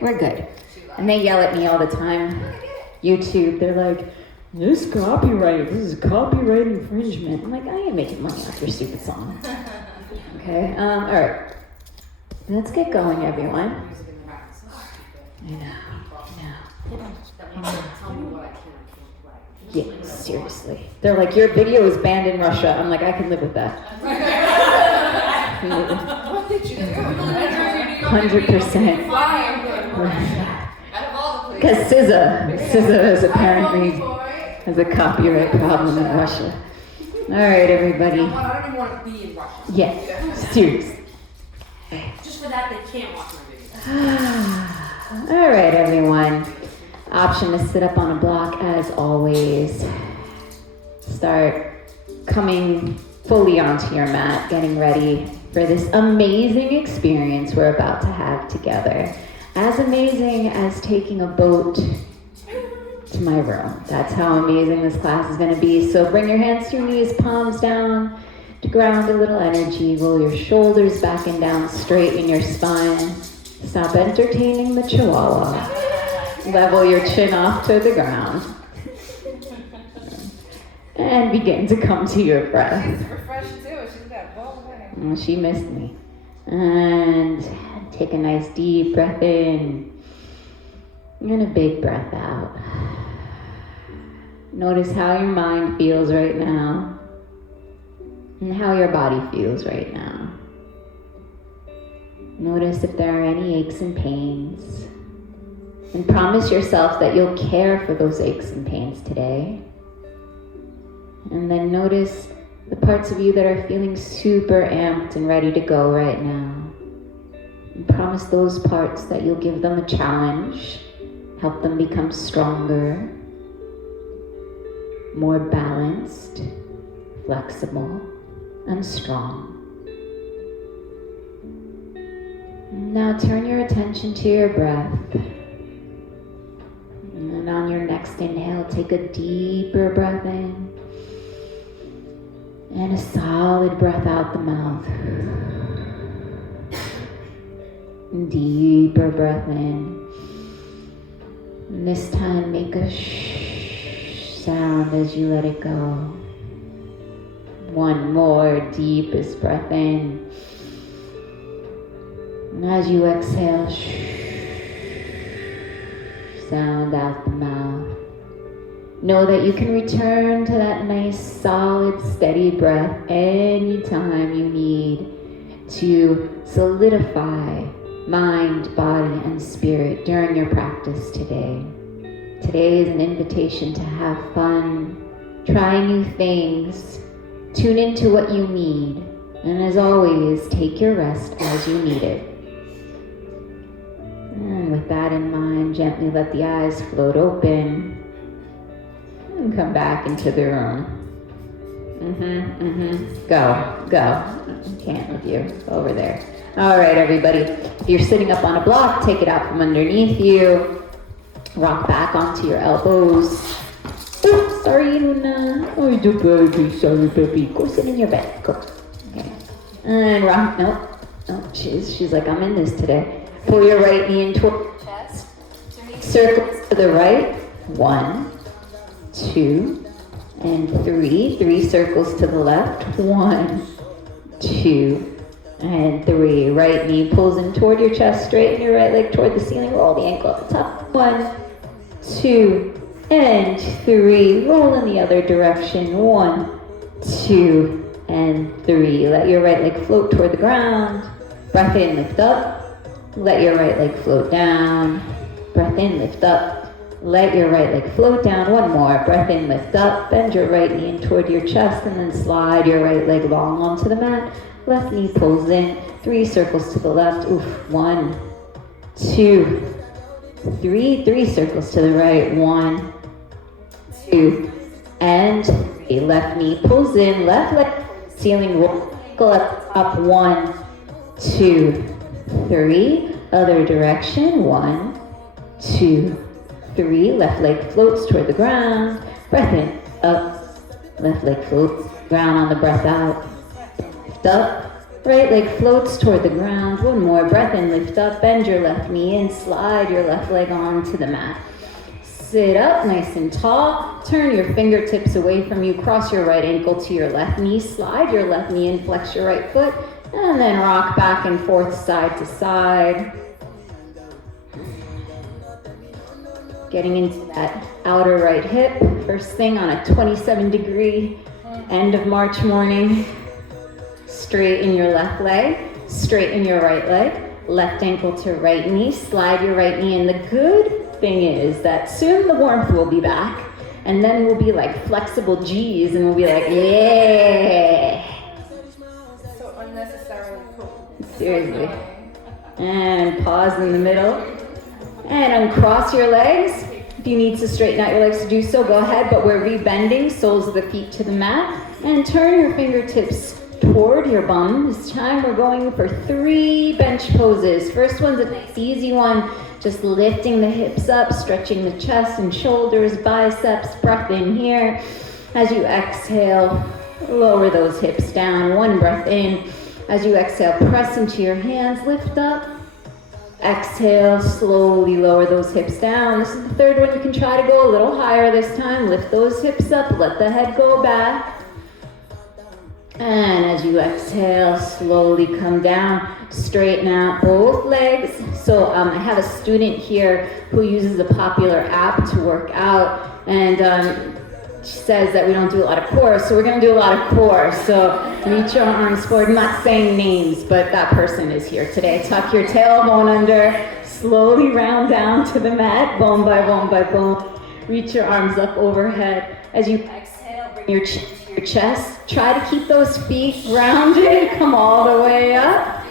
We're good. And they yell at me all the time. YouTube, they're like, this is copyright infringement. I'm like, I ain't making money off your stupid song. Okay, all right. Let's get going, everyone. I know. Yeah, seriously. They're like, your video is banned in Russia. I'm like, I can live with that. What did you do? 100%. Because SZA is apparently has a copyright problem in Russia. All right, everybody. I don't even want to be in Russia. Yeah, seriously. Just for that, they can't watch my videos. All right, everyone. Option to sit up on a block as always. Start coming fully onto your mat, getting ready for this amazing experience we're about to have together. As amazing as taking a boat to my room. That's how amazing this class is going to be. So bring your hands to your knees, palms down to ground a little energy. Roll your shoulders back and down, straighten your spine. Stop entertaining the chihuahua. Level your chin off to the ground. And begin to come to your breath. She's refreshed too. She's got blown away. She missed me. And take a nice deep breath in. And a big breath out. Notice how your mind feels right now. And how your body feels right now. Notice if there are any aches and pains. And promise yourself that you'll care for those aches and pains today. And then notice the parts of you that are feeling super amped and ready to go right now. And promise those parts that you'll give them a challenge, help them become stronger, more balanced, flexible, and strong. Now turn your attention to your breath. And on your next inhale, take a deeper breath in. And a solid breath out the mouth. Deeper breath in. And this time make a shh sound as you let it go. One more deepest breath in. And as you exhale, shh sound out the mouth. Know that you can return to that nice, solid, steady breath anytime you need to solidify mind, body, and spirit during your practice today. Today is an invitation to have fun, try new things, tune into what you need, and as always, take your rest as you need it. And with that in mind, gently let the eyes float open. And come back into the room. Go. I can't with you. Over there. All right, everybody. If you're sitting up on a block, take it out from underneath you. Rock back onto your elbows. Oh, sorry, Luna. Oh, you baby. Sorry, baby. Go sit in your bed. Go. Okay. And rock. Nope. She's like, I'm in this today. Pull your right knee in toward your chest. Circles to the right. 1, 2, and 3. 3 circles to the left. 1, 2, and 3. Right knee pulls in toward your chest. Straighten your right leg toward the ceiling. Roll the ankle at the top. 1, 2, and 3. Roll in the other direction. 1, 2, and 3. Let your right leg float toward the ground. Breath in, lift up. Let your right leg float down. Breath in, lift up. Let your right leg float down. One more. Breath in, lift up. Bend your right knee in toward your chest and then slide your right leg long onto the mat. Left knee pulls in. 3 circles to the left. 1, 2, 3. 3 circles to the right. 1, 2, and 3. Left knee pulls in. Left leg ceiling. Roll ankle up. 1, 2, 3. Other direction. 1, 2, 3. Left leg floats toward the ground. Breath in, up. Left leg floats. Ground on the breath out. Lift up. Right leg floats toward the ground. One more breath in, lift up, bend your left knee and slide your left leg onto the mat. Sit up nice and tall. Turn your fingertips away from you. Cross your right ankle to your left knee. Slide your left knee and flex your right foot. And then rock back and forth side to side. Getting into that outer right hip. First thing on a 27-degree end of March morning. Straighten your left leg. Straighten your right leg. Left ankle to right knee. Slide your right knee in. The good thing is that soon the warmth will be back. And then we'll be like flexible G's and we'll be like, yeah. So unnecessarily cool. Seriously. And pause in the middle. And uncross your legs. If you need to straighten out your legs to do so, go ahead. But we're rebending, soles of the feet to the mat. And turn your fingertips toward your bum. This time we're going for 3 bench poses. First one's a nice easy one. Just lifting the hips up, stretching the chest and shoulders, biceps. Breath in here. As you exhale, lower those hips down. 1 breath in. As you exhale, press into your hands, lift up. Exhale, slowly lower those hips down. This is the 3rd one. You can try to go a little higher this time. Lift those hips up, let the head go back. And as you exhale, slowly come down, straighten out both legs. So I have a student here who uses a popular app to work out, and she says that we don't do a lot of core, so we're gonna do a lot of core. So reach your arms forward. I'm not saying names, but that person is here today. Tuck your tailbone under, slowly round down to the mat, bone by bone by bone. Reach your arms up overhead. As you exhale, bring your chin to your chest. Try to keep those feet rounded. Come all the way up.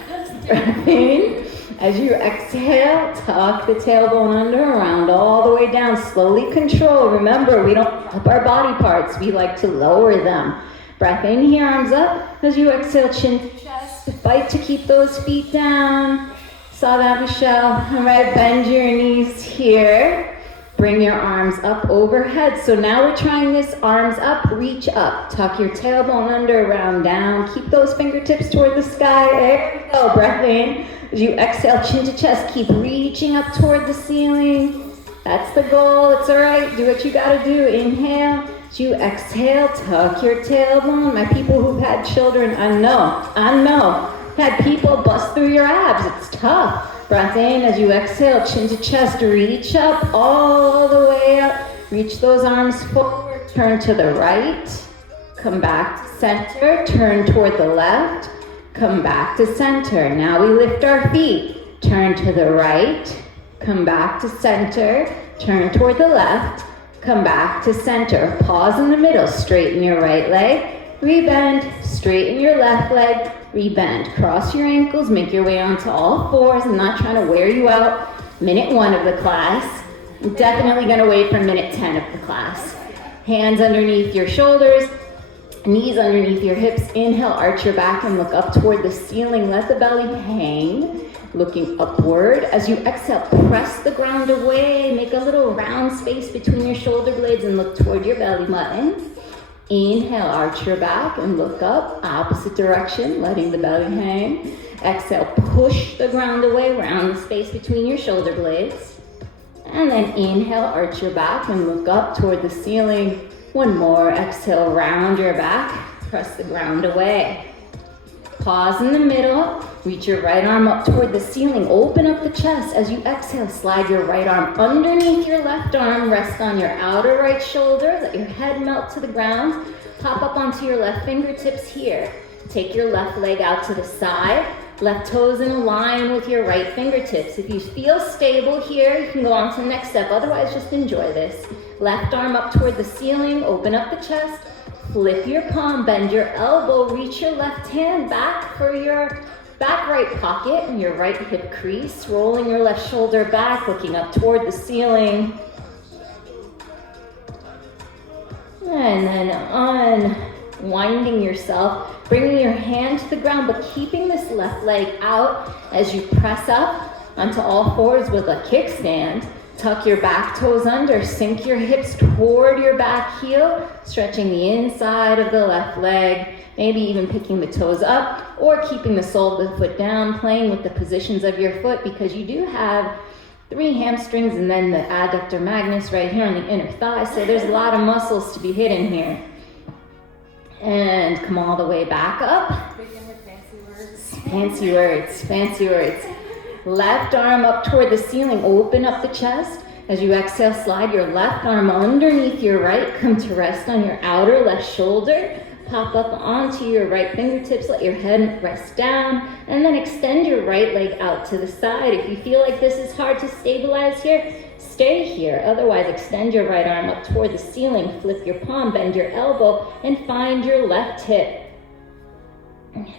Breath in. As you exhale, tuck the tailbone under, round all the way down. Slowly control. Remember, we don't up our body parts. We like to lower them. Breath in here, arms up. As you exhale, chin to chest. Fight to keep those feet down. Saw that, Michelle. All right, bend your knees here. Bring your arms up overhead. So now we're trying this arms up, reach up. Tuck your tailbone under, round down. Keep those fingertips toward the sky. There we go. Breath in. As you exhale, chin to chest, keep reaching up toward the ceiling. That's the goal. It's all right. Do what you got to do. Inhale. As you exhale, tuck your tailbone. My people who've had children, I know. Had people bust through your abs. It's tough. Breath in. As you exhale, chin to chest, reach up all the way up. Reach those arms forward. Turn to the right. Come back to center. Turn toward the left. Come back to center. Now we lift our feet. Turn to the right. Come back to center. Turn toward the left. Come back to center. Pause in the middle. Straighten your right leg. Rebend. Straighten your left leg. Rebend. Cross your ankles. Make your way onto all fours. I'm not trying to wear you out. Minute 1 of the class. I'm definitely going to wait for minute 10 of the class. Hands underneath your shoulders. Knees underneath your hips. Inhale, arch your back and look up toward the ceiling. Let the belly hang, looking upward. As you exhale, press the ground away. Make a little round space between your shoulder blades and look toward your belly button. Inhale, arch your back and look up, opposite direction, letting the belly hang. Exhale, push the ground away, round the space between your shoulder blades. And then inhale, arch your back and look up toward the ceiling. 1 more, exhale, round your back, press the ground away. Pause in the middle, reach your right arm up toward the ceiling, open up the chest. As you exhale, slide your right arm underneath your left arm, rest on your outer right shoulder, let your head melt to the ground, pop up onto your left fingertips here. Take your left leg out to the side, left toes in line with your right fingertips. If you feel stable here, you can go on to the next step, otherwise just enjoy this. Left arm up toward the ceiling, open up the chest, flip your palm, bend your elbow, reach your left hand back for your back right pocket and your right hip crease, rolling your left shoulder back, looking up toward the ceiling. And then unwinding yourself, bringing your hand to the ground, but keeping this left leg out as you press up onto all fours with a kickstand. Tuck your back toes under, sink your hips toward your back heel, stretching the inside of the left leg, maybe even picking the toes up or keeping the sole of the foot down, playing with the positions of your foot because you do have 3 hamstrings and then the adductor magnus right here on the inner thigh, so there's a lot of muscles to be hidden here. And come all the way back up. Begin with fancy words. Fancy words, fancy words. Left arm up toward the ceiling, open up the chest. As you exhale, slide your left arm underneath your right, come to rest on your outer left shoulder. Pop up onto your right fingertips, let your head rest down, and then extend your right leg out to the side. If you feel like this is hard to stabilize here, stay here. Otherwise, extend your right arm up toward the ceiling, flip your palm, bend your elbow, and find your left hip.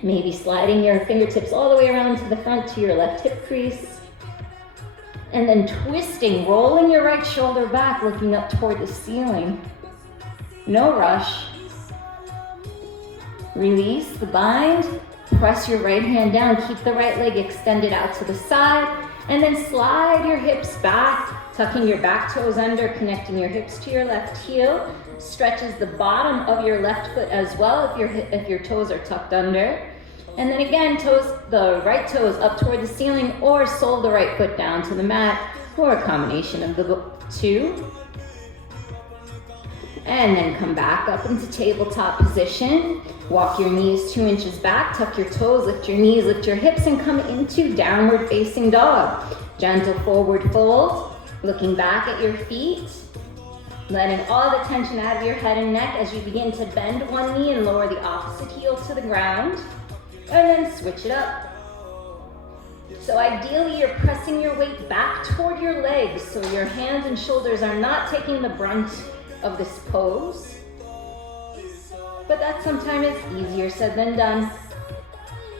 Maybe sliding your fingertips all the way around to the front to your left hip crease. And then twisting, rolling your right shoulder back, looking up toward the ceiling. No rush. Release the bind, press your right hand down, keep the right leg extended out to the side, and then slide your hips back, tucking your back toes under, connecting your hips to your left heel. Stretches the bottom of your left foot as well if your toes are tucked under. And then again, the right toes up toward the ceiling or sole the right foot down to the mat, or a combination of the 2. And then come back up into tabletop position. Walk your knees 2 inches back, tuck your toes, lift your knees, lift your hips, and come into downward facing dog. Gentle forward fold, looking back at your feet, letting all the tension out of your head and neck as you begin to bend one knee and lower the opposite heel to the ground. And then switch it up. So ideally, you're pressing your weight back toward your legs so your hands and shoulders are not taking the brunt of this pose. But that sometimes is easier said than done.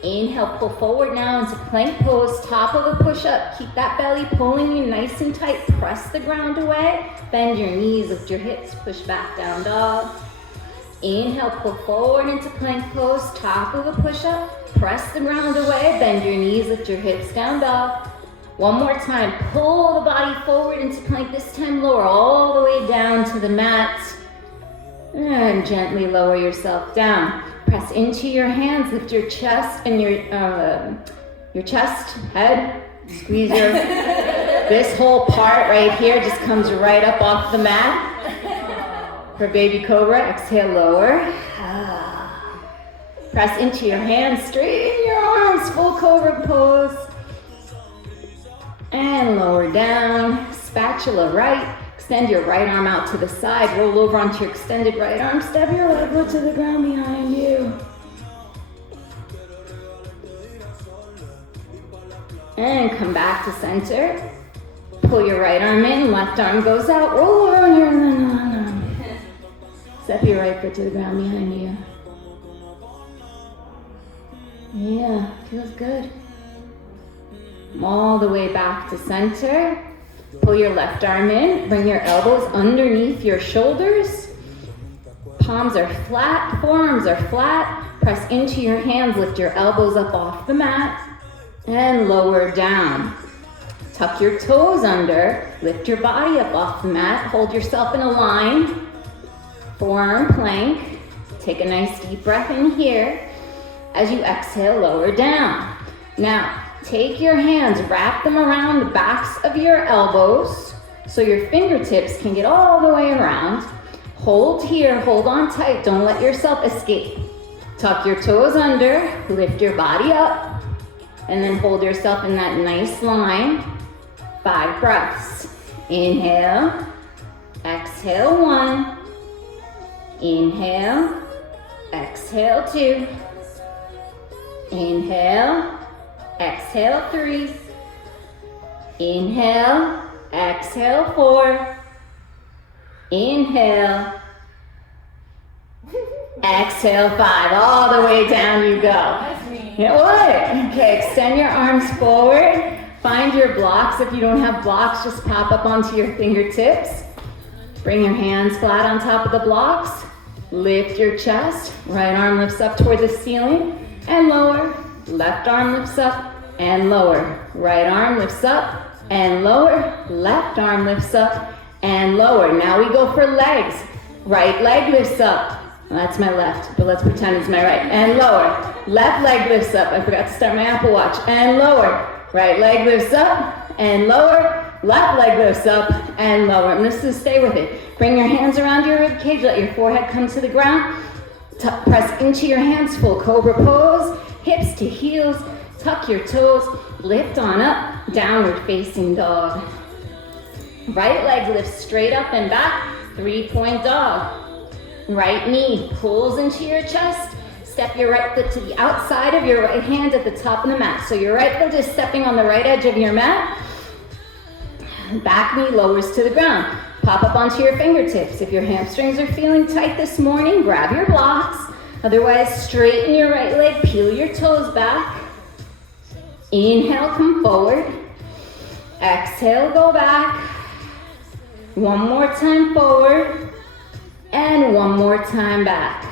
Inhale, pull forward now into plank pose, top of the push-up. Keep that belly pulling you nice and tight. Press the ground away. Bend your knees, lift your hips, push back down dog. Inhale, pull forward into plank pose, top of the push-up. Press the ground away, bend your knees, lift your hips down dog. One more time, pull the body forward into plank. This time lower all the way down to the mat. And gently lower yourself down. Press into your hands, lift your chest and your chest, head, squeeze your, this whole part right here just comes right up off the mat. For baby cobra, exhale, lower. Press into your hands, straighten your arms, full cobra pose. And lower down, spatula right. Extend your right arm out to the side, roll over onto your extended right arm, step your elbow to the ground behind you. And come back to center. Pull your right arm in, left arm goes out, roll over on your step your right foot to the ground behind you. Yeah, feels good. All the way back to center. Pull your left arm in, bring your elbows underneath your shoulders. Palms are flat, forearms are flat. Press into your hands, lift your elbows up off the mat, and lower down. Tuck your toes under, lift your body up off the mat, hold yourself in a line. Forearm plank. Take a nice deep breath in here. As you exhale, lower down. Now, take your hands, wrap them around the backs of your elbows so your fingertips can get all the way around. Hold here, hold on tight, don't let yourself escape. Tuck your toes under, lift your body up, and then hold yourself in that nice line. 5 breaths. Inhale, exhale 1. Inhale, exhale 2. Inhale, exhale 3. Inhale, exhale 4. Inhale, exhale 5. All the way down you go. That's me. You know what? Okay, extend your arms forward. Find your blocks. If you don't have blocks, just pop up onto your fingertips. Bring your hands flat on top of the blocks. Lift your chest. Right arm lifts up toward the ceiling and lower. Left arm lifts up and lower. Right arm lifts up and lower. Left arm lifts up and lower. Now we go for legs. Right leg lifts up. Well, that's my left, but let's pretend it's my right. And lower. Left leg lifts up. I forgot to start my Apple Watch. And lower. Right leg lifts up and lower. Left leg lifts up and lower. I'm just gonna stay with it. Bring your hands around your rib cage. Let your forehead come to the ground. Press into your hands, full cobra pose. Hips to heels. Tuck your toes. Lift on up. Downward facing dog. Right leg lifts straight up and back. 3-point dog. Right knee pulls into your chest. Step your right foot to the outside of your right hand at the top of the mat. So your right foot is stepping on the right edge of your mat. Back knee lowers to the ground. Pop up onto your fingertips. If your hamstrings are feeling tight this morning, grab your blocks. Otherwise, straighten your right leg, peel your toes back. Inhale, come forward. Exhale, go back. One more time forward. And one more time back.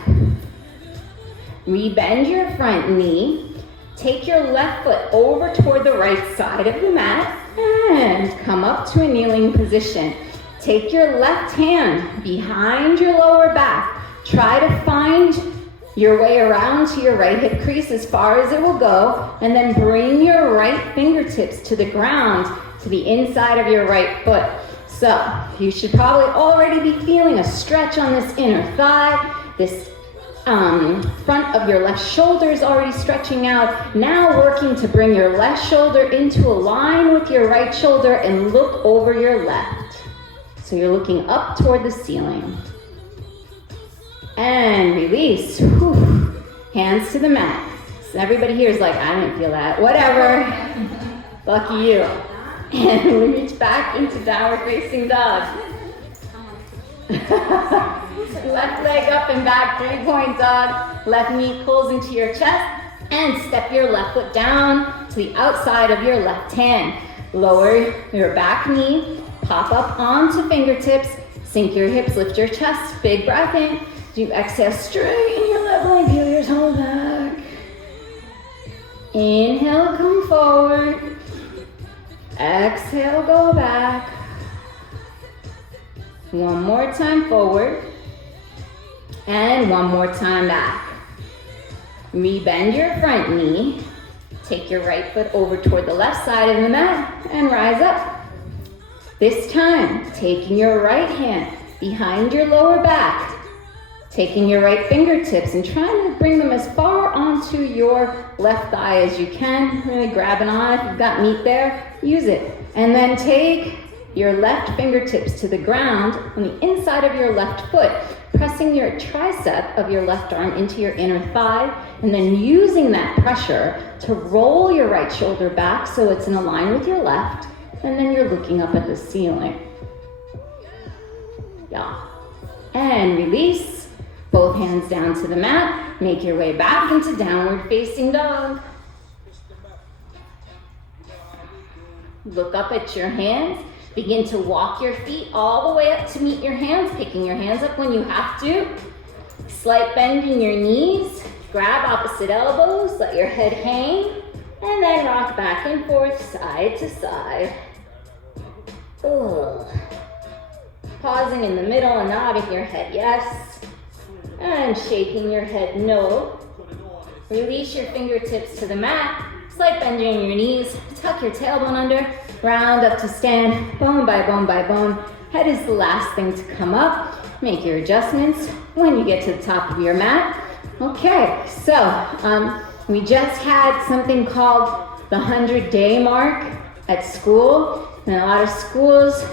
Rebend your front knee. Take your left foot over toward the right side of the mat and come up to a kneeling position. Take your left hand behind your lower back. Try to find your way around to your right hip crease as far as it will go, and then bring your right fingertips to the ground, to the inside of your right foot. So you should probably already be feeling a stretch on this inner thigh. This front of your left shoulder is already stretching out. Now working to bring your left shoulder into a line with your right shoulder and look over your left. So you're looking up toward the ceiling. And release. Whew. Hands to the mat. So everybody here is like, I didn't feel that. Whatever. Lucky you. And reach back into downward facing dog. Left leg up and back, 3-point dog. Left knee pulls into your chest. And step your left foot down to the outside of your left hand. Lower your back knee. Pop up onto fingertips. Sink your hips, lift your chest. Big breath in. Do exhale, straighten your left leg, peel your toe back. Inhale, come forward. Exhale, go back. One more time forward. And one more time back. Rebend your front knee. Take your right foot over toward the left side of the mat and rise up. This time, taking your right hand behind your lower back. Taking your right fingertips and trying to bring them as far onto your left thigh as you can. Really grabbing on. If you've got meat there, use it. And then take your left fingertips to the ground on the inside of your left foot, pressing your tricep of your left arm into your inner thigh, and then using that pressure to roll your right shoulder back so it's in a line with your left, and then you're looking up at the ceiling. Yeah. And release. Both hands down to the mat. Make your way back into downward facing dog. Look up at your hands. Begin to walk your feet all the way up to meet your hands, picking your hands up when you have to. Slight bend in your knees. Grab opposite elbows, let your head hang, and then rock back and forth, side to side. Ugh. Pausing in the middle and nodding your head yes. And shaking your head no. Release your fingertips to the mat. Slight bending in your knees. Tuck your tailbone under. Round up to stand. Bone by bone by bone. Head is the last thing to come up. Make your adjustments when you get to the top of your mat. Okay, so we just had something called the 100-day mark at school. And a lot of schools,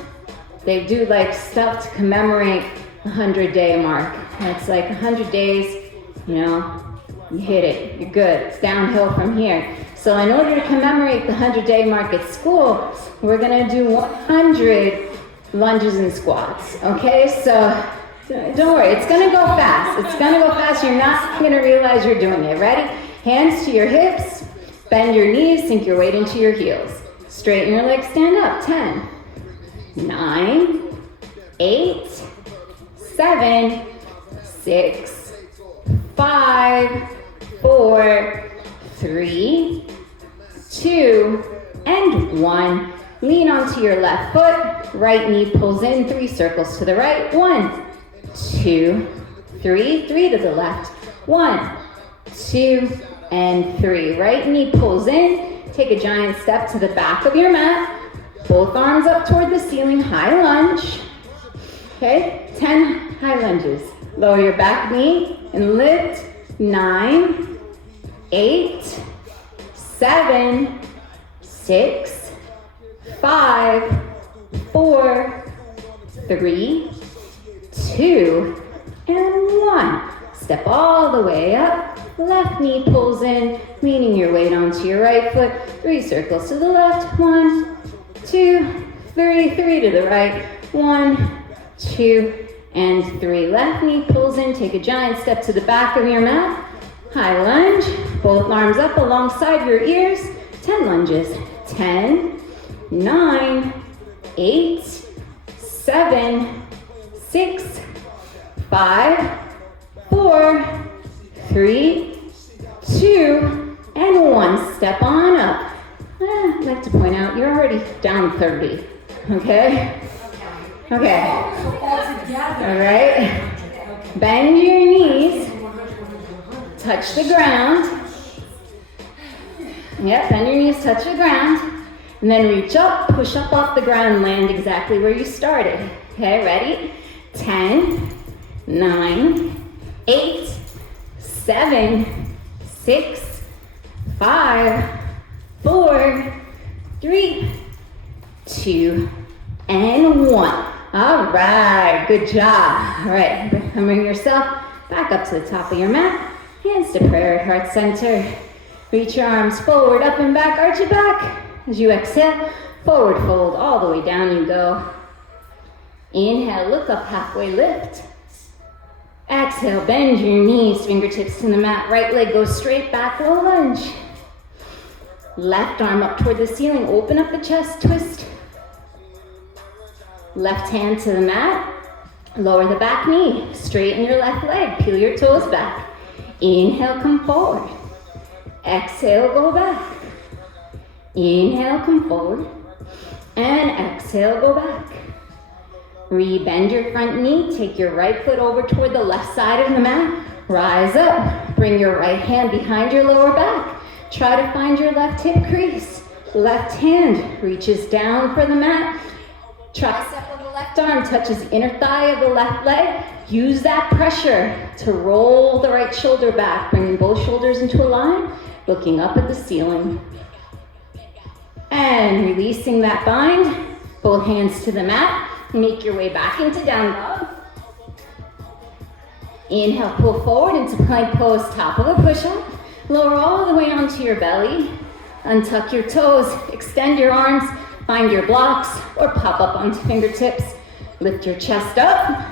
they do like stuff to commemorate the 100-day mark. And it's like 100 days, you know, you hit it, you're good. It's downhill from here. So in order to commemorate the 100-day mark at school, we're gonna do 100 lunges and squats, okay? So don't worry, it's gonna go fast. It's gonna go fast, you're not gonna realize you're doing it. Ready? Hands to your hips, bend your knees, sink your weight into your heels. Straighten your legs, stand up. 10, 9, 8, 7, 6, 5, 4, 3, 2, and 1. Lean onto your left foot. Right knee pulls in, 3 circles to the right. 1, 2, 3. 3 to the left. 1, 2, and 3. Right knee pulls in. Take a giant step to the back of your mat. Both arms up toward the ceiling. High lunge. Okay, 10 high lunges. Lower your back knee and lift. 9, 8, 7, 6, 5, 4, 3, 2, and 1. Step all the way up. Left knee pulls in, leaning your weight onto your right foot. 3 circles to the left. 1, 2, 3. 3 to the right. 1, 2, and 3. Left knee pulls in. Take a giant step to the back of your mat. High lunge. Both arms up alongside your ears. 10 lunges. 10, 9, 8, 7, 6, 5, 4, 3, 2, and 1. Step on up. I'd like to point out you're already down 30. Okay? Okay. All together. All right. Bend your knees. Touch the ground. Yep, bend your knees, touch the ground. And then reach up, push up off the ground, land exactly where you started. Okay, ready? 10, 9, 8, 7, 6, 5, 4, 3, 2, and 1. All right, good job. All right, bring yourself back up to the top of your mat. Hands to prayer at heart center. Reach your arms forward, up and back, arch your back. As you exhale, forward fold, all the way down you go. Inhale, look up, halfway lift. Exhale, bend your knees, fingertips to the mat. Right leg goes straight back, low lunge. Left arm up toward the ceiling, open up the chest, twist. Left hand to the mat, lower the back knee, straighten your left leg, peel your toes back. Inhale, come forward. Exhale, go back. Inhale, come forward. And exhale, go back. Re-bend your front knee, take your right foot over toward the left side of the mat. Rise up, bring your right hand behind your lower back. Try to find your left hip crease. Left hand reaches down for the mat. Tricep of the left arm touches the inner thigh of the left leg. Use that pressure to roll the right shoulder back, bringing both shoulders into a line, looking up at the ceiling. And releasing that bind, both hands to the mat. Make your way back into down dog. Inhale, pull forward into plank pose, top of a push-up. Lower all the way onto your belly. Untuck your toes, extend your arms, find your blocks, or pop up onto fingertips. Lift your chest up.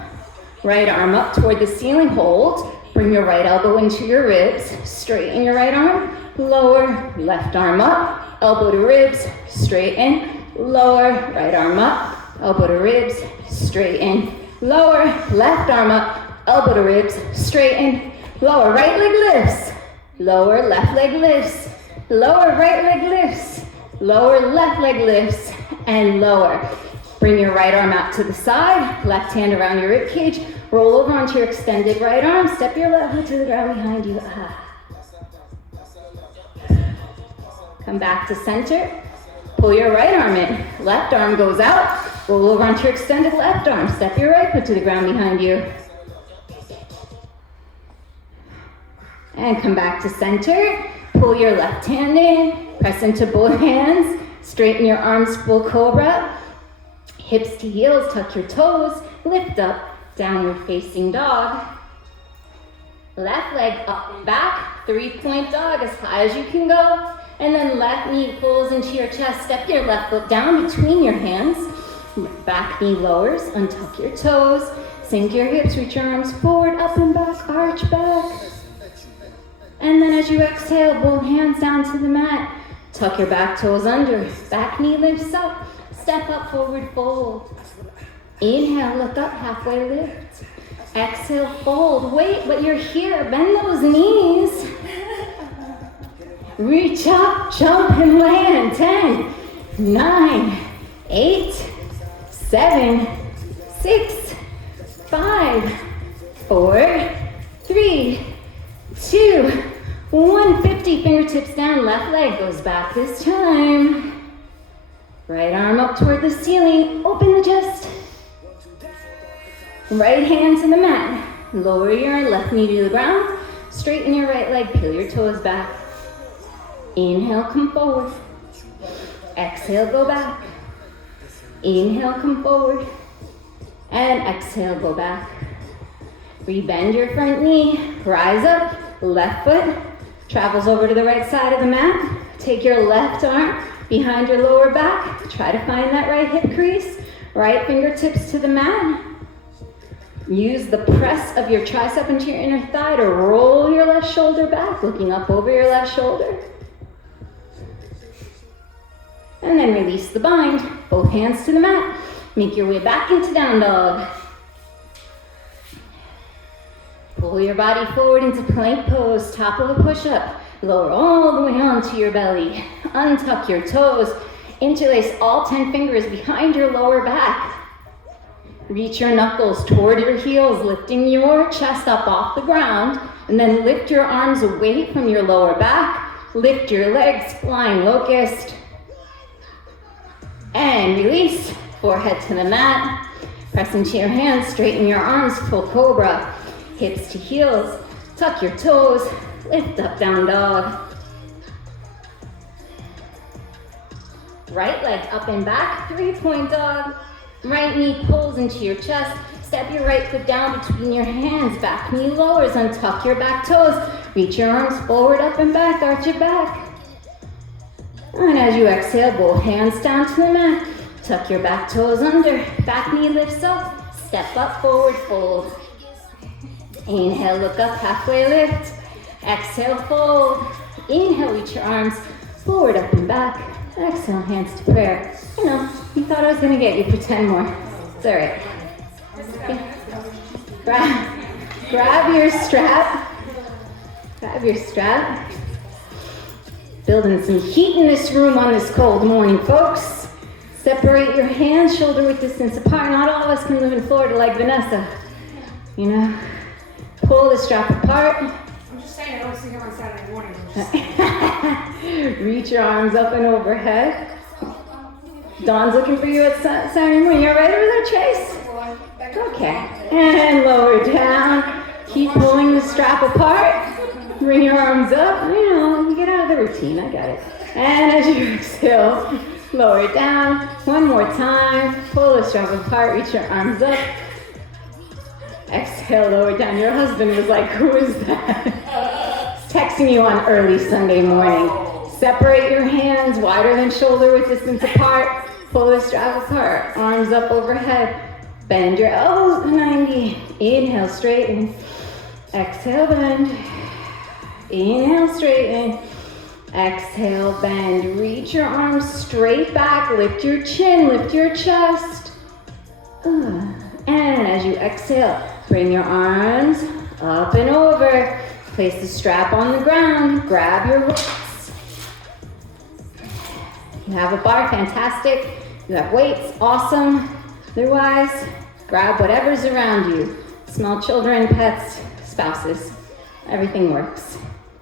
Right arm up toward the ceiling, hold. Bring your right elbow into your ribs. Straighten your right arm, lower. Left arm up, elbow to ribs, straighten, lower. Right arm up, elbow to ribs, straighten, lower. Left arm up, elbow to ribs, straighten, lower. Right leg lifts, lower. Left leg lifts, lower. Right leg lifts, lower. Left leg lifts, and lower. Bring your right arm out to the side, left hand around your rib cage, roll over onto your extended right arm, step your left foot to the ground behind you. Come back to center, pull your right arm in, left arm goes out, roll over onto your extended left arm, step your right foot to the ground behind you. And come back to center, pull your left hand in, press into both hands, straighten your arms, full cobra. Hips to heels, tuck your toes, lift up, downward facing dog. Left leg up and back, 3-point dog as high as you can go. And then left knee pulls into your chest, step your left foot down between your hands. Back knee lowers, untuck your toes, sink your hips, reach your arms forward, up and back, arch back. And then as you exhale, both hands down to the mat. Tuck your back toes under, back knee lifts up. Step up, forward fold. Inhale, look up, halfway lift. Exhale, fold. Wait, but you're here. Bend those knees. Reach up, jump and land. 10, 9, 8, 7, 6, 5, 4, 3, 2, 1. 50 fingertips down, left leg goes back this time. Right arm up toward the ceiling, open the chest. Right hand to the mat. Lower your left knee to the ground. Straighten your right leg, peel your toes back. Inhale, come forward. Exhale, go back. Inhale, come forward. And exhale, go back. Rebend your front knee, rise up, left foot travels over to the right side of the mat. Take your left arm behind your lower back. Try to find that right hip crease. Right fingertips to the mat. Use the press of your tricep into your inner thigh to roll your left shoulder back, looking up over your left shoulder. And then release the bind. Both hands to the mat. Make your way back into down dog. Pull your body forward into plank pose, top of a push-up. Lower all the way onto your belly. Untuck your toes. Interlace all 10 fingers behind your lower back. Reach your knuckles toward your heels, lifting your chest up off the ground. And then lift your arms away from your lower back. Lift your legs, flying locust. And release. Forehead to the mat. Press into your hands, straighten your arms, full cobra. Hips to heels, tuck your toes, lift up, down dog. Right leg up and back, 3-point dog. Right knee pulls into your chest. Step your right foot down between your hands, back knee lowers, untuck your back toes. Reach your arms forward, up and back, arch your back. And as you exhale, both hands down to the mat. Tuck your back toes under, back knee lifts up, step up, forward fold. Inhale, look up, halfway lift. Exhale, fold. Inhale, reach your arms forward, up and back. Exhale, hands to prayer. You know, you thought I was gonna get you for 10 more. It's all right. Okay. Grab your strap. Grab your strap. Building some heat in this room on this cold morning, folks. Separate your hands, shoulder width distance apart. Not all of us can live in Florida like Vanessa. You know? Pull the strap apart. I'm just saying, I don't see him on Saturday morning. Reach your arms up and overhead. Dawn's looking for you at Saturday morning. You all right over there, Chase? Okay. And lower down. Keep pulling the strap apart. Bring your arms up. You know, you get out of the routine. I got it. And as you exhale, lower it down. One more time. Pull the strap apart. Reach your arms up. Exhale, lower down. Your husband was like, who is that? He's texting you on early Sunday morning. Separate your hands wider than shoulder width distance apart. Pull the strap apart. Arms up overhead. Bend your elbows to 90. Inhale, straighten. Exhale, bend. Inhale, straighten. Exhale, bend. Reach your arms straight back. Lift your chin, lift your chest. And as you exhale, bring your arms up and over. Place the strap on the ground. Grab your wrists. You have a bar, fantastic. You have weights, awesome. Otherwise, grab whatever's around you. Small children, pets, spouses. Everything works.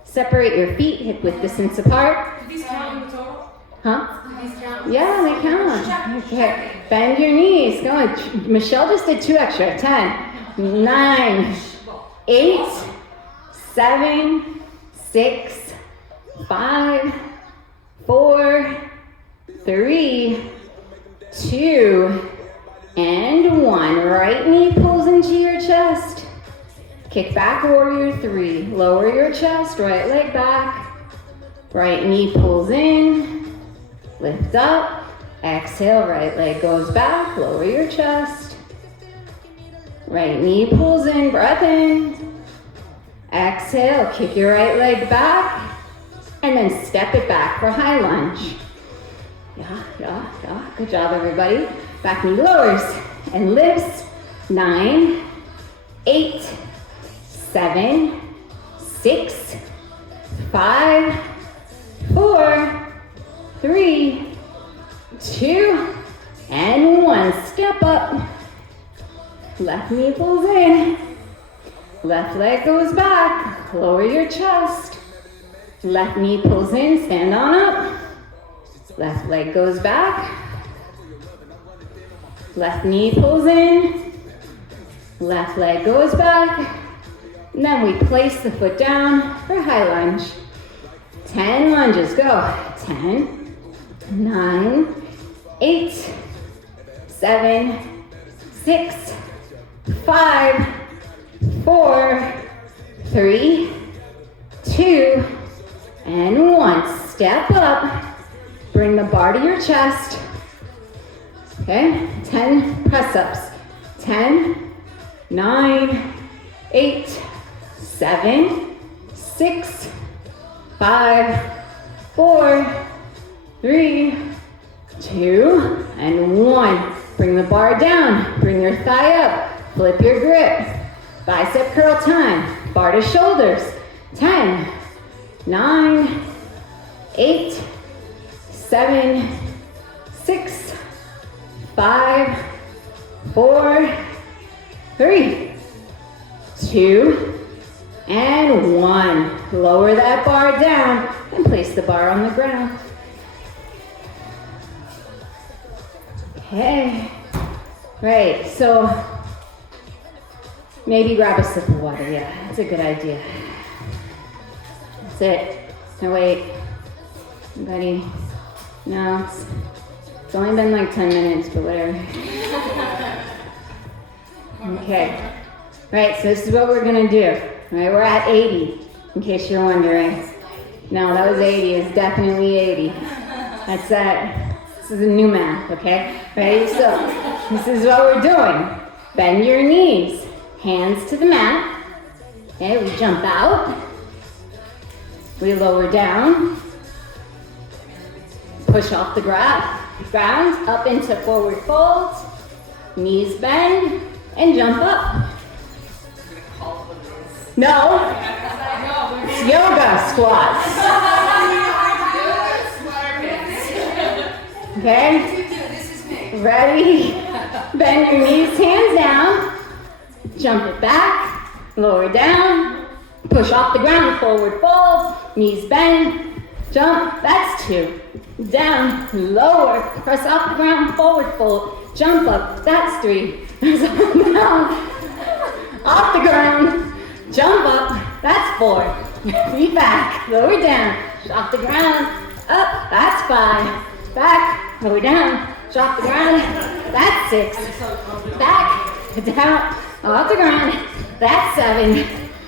Separate your feet, hip width distance apart. Did these count in total? Huh? Did these count? Yeah, they count. Okay. Bend your knees. Go on. Michelle just did 2 extra. 10, 9, 8, 7, 6, 5, 4, 3, 2, and 1. Right knee pulls into your chest. Kick back, warrior 3. Lower your chest, right leg back. Right knee pulls in. Lift up. Exhale, right leg goes back. Lower your chest. Right knee pulls in, breath in. Exhale, kick your right leg back. And then step it back for high lunge. Yeah. Good job, everybody. Back knee lowers and lifts. 9, 8, 7, 6, 5, 4, 3, 2, And 1, step up. Left knee pulls in. Left leg goes back. Lower your chest. Left knee pulls in, stand on up. Left leg goes back. Left knee pulls in. Left leg goes back. And then we place the foot down for high lunge. 10 lunges, go. 10, 9, 8, 7, 6, 5, 4, 3, 2, and 1. Step up. Bring the bar to your chest. Okay, 10 press-ups. 10, 9, 8, 7, 6, 5, 4, 3, 2, and 1. Bring the bar down. Bring your thigh up. Flip your grip. Bicep curl time. Bar to shoulders. 10, 9, 8, 7, 6, 5, 4, 3, 2, and 1. Lower that bar down and place the bar on the ground. Okay. Right, so maybe grab a sip of water. Yeah, that's a good idea. That's it. No, wait. Anybody? No, it's only been like 10 minutes, but whatever. Okay. Right, so this is what we're gonna do. Right, we're at 80, in case you're wondering. No, that was 80, it's definitely 80. That's that. This is a new math, okay? Ready? So, this is what we're doing. Bend your knees, hands to the mat. Okay, we jump out. We lower down. Push off the ground, up into forward fold. Knees bend, and jump up. No, it's yoga squats. Okay, ready? Bend your knees, hands down. Jump it back, lower down. Push off the ground, forward fold. Knees bend, jump, that's 2. Down, lower, press off the ground, forward fold. Jump up, that's 3. Press up, down, off the ground. Jump up, that's 4. Feet back, lower down, off the ground, up, that's 5. Back, lower down, off the ground, that's 6. Back, down, off the ground, that's 7.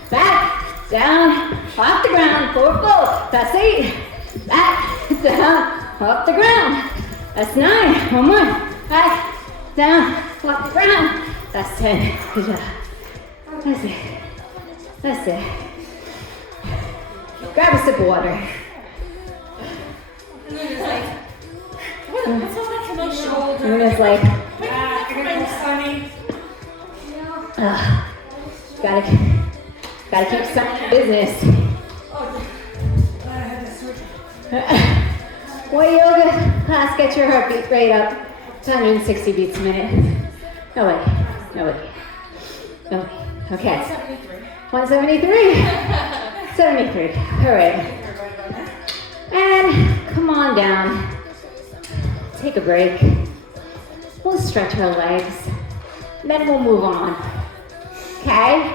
Back, down, off the ground, forward fold, that's 8. Back, down, off the ground, that's 9. One more, back, down, off the ground, that's 10. Good job. That's it. That's it. Grab a sip of water. And then it's like, what's all that to my shoulder? And it's like, Sunny. gotta keep some business. I had to switch. What yoga class gets your heartbeat rate up to 160 beats a minute? No way. Okay. 173. 73. All right. And come on down. Take a break. We'll stretch our legs. Then we'll move on. Okay?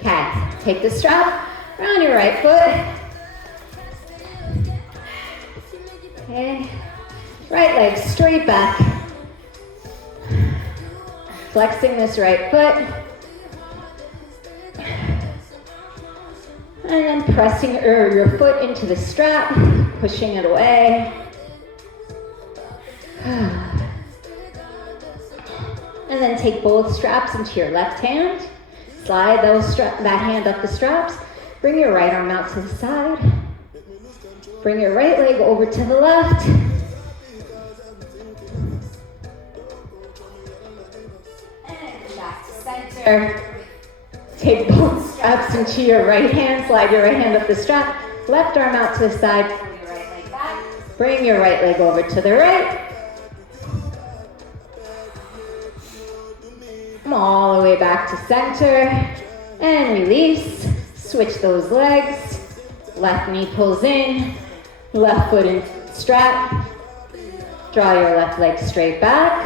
Okay. Take the strap around your right foot. Okay. Right leg straight back. Flexing this right foot. And then pressing your foot into the strap, pushing it away. And then take both straps into your left hand. Slide that hand up the straps. Bring your right arm out to the side. Bring your right leg over to the left. And back to center. Take both straps into your right hand. Slide your right hand up the strap. Left arm out to the side. Pull your right leg back. Bring your right leg over to the right. Come all the way back to center and release. Switch those legs. Left knee pulls in, left foot in strap. Draw your left leg straight back.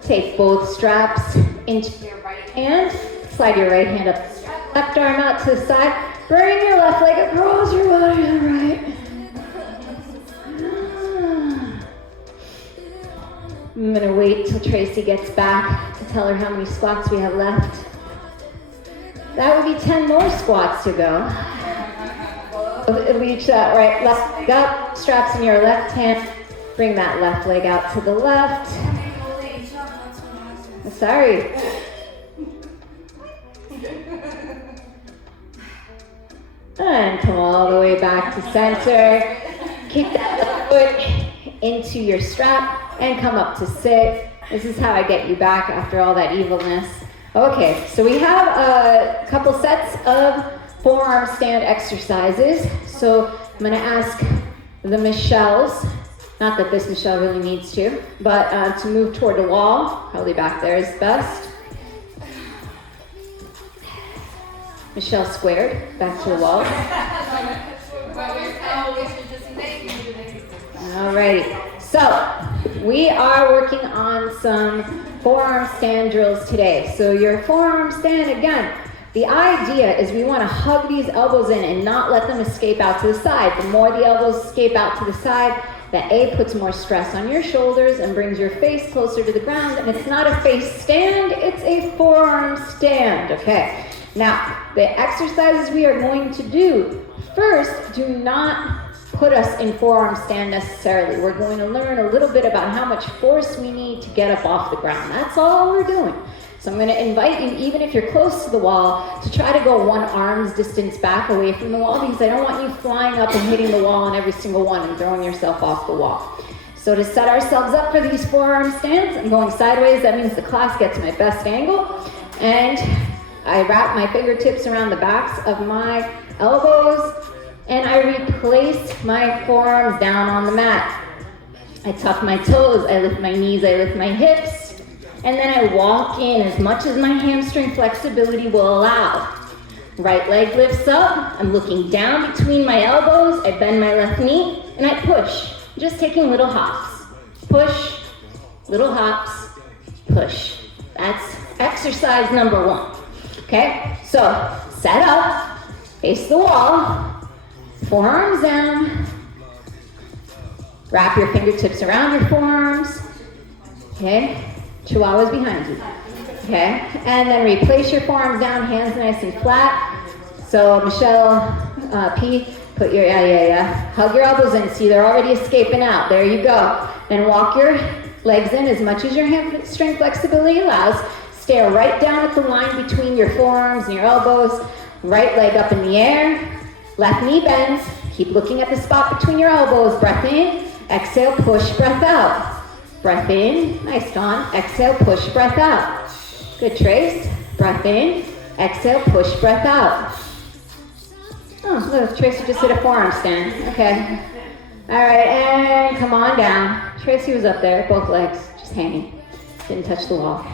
Take both straps into your right hand. Slide your right hand up the strap. Left arm out to the side. Bring your left leg across your body to the right. I'm gonna wait till Tracy gets back to tell her how many squats we have left. That would be 10 more squats to go. Reach that right, left leg up, straps in your left hand. Bring that left leg out to the left. Sorry. And come all the way back to center. Kick that left foot into your strap and come up to sit. This is how I get you back after all that evilness. Okay, so we have a couple sets of forearm stand exercises. So I'm gonna ask the Michelles, not that this Michelle really needs to, but to move toward the wall. Probably back there is best. Michelle squared, back to the wall. Alrighty, so we are working on some forearm stand drills today. So your forearm stand, again, the idea is we want to hug these elbows in and not let them escape out to the side. The more the elbows escape out to the side, that A, puts more stress on your shoulders and brings your face closer to the ground. And it's not a face stand, it's a forearm stand, okay? Now, the exercises we are going to do, first, do not put us in forearm stand necessarily. We're going to learn a little bit about how much force we need to get up off the ground. That's all we're doing. So I'm going to invite you, even if you're close to the wall, to try to go one arm's distance back away from the wall, because I don't want you flying up and hitting the wall on every single one and throwing yourself off the wall. So to set ourselves up for these forearm stands, I'm going sideways. That means the class gets my best angle. And I wrap my fingertips around the backs of my elbows, and I replace my forearms down on the mat. I tuck my toes, I lift my knees, I lift my hips, and then I walk in as much as my hamstring flexibility will allow. Right leg lifts up, I'm looking down between my elbows, I bend my left knee, and I push. Just taking little hops. Push, little hops, push. That's exercise number 1. Okay, so set up, face the wall, forearms down, wrap your fingertips around your forearms, okay, Chihuahua's behind you, okay, and then replace your forearms down, hands nice and flat. So Michelle, P, put your, hug your elbows in, see they're already escaping out, there you go. Then walk your legs in as much as your hamstring flexibility allows. Stare right down at the line between your forearms and your elbows. Right leg up in the air. Left knee bends. Keep looking at the spot between your elbows. Breath in. Exhale, push, breath out. Breath in. Nice, Dawn. Exhale, push, breath out. Good, Trace. Breath in. Exhale, push, breath out. Oh, look, Tracy just did a forearm stand. Okay. All right, and come on down. Tracy was up there, both legs, just hanging. Didn't touch the wall.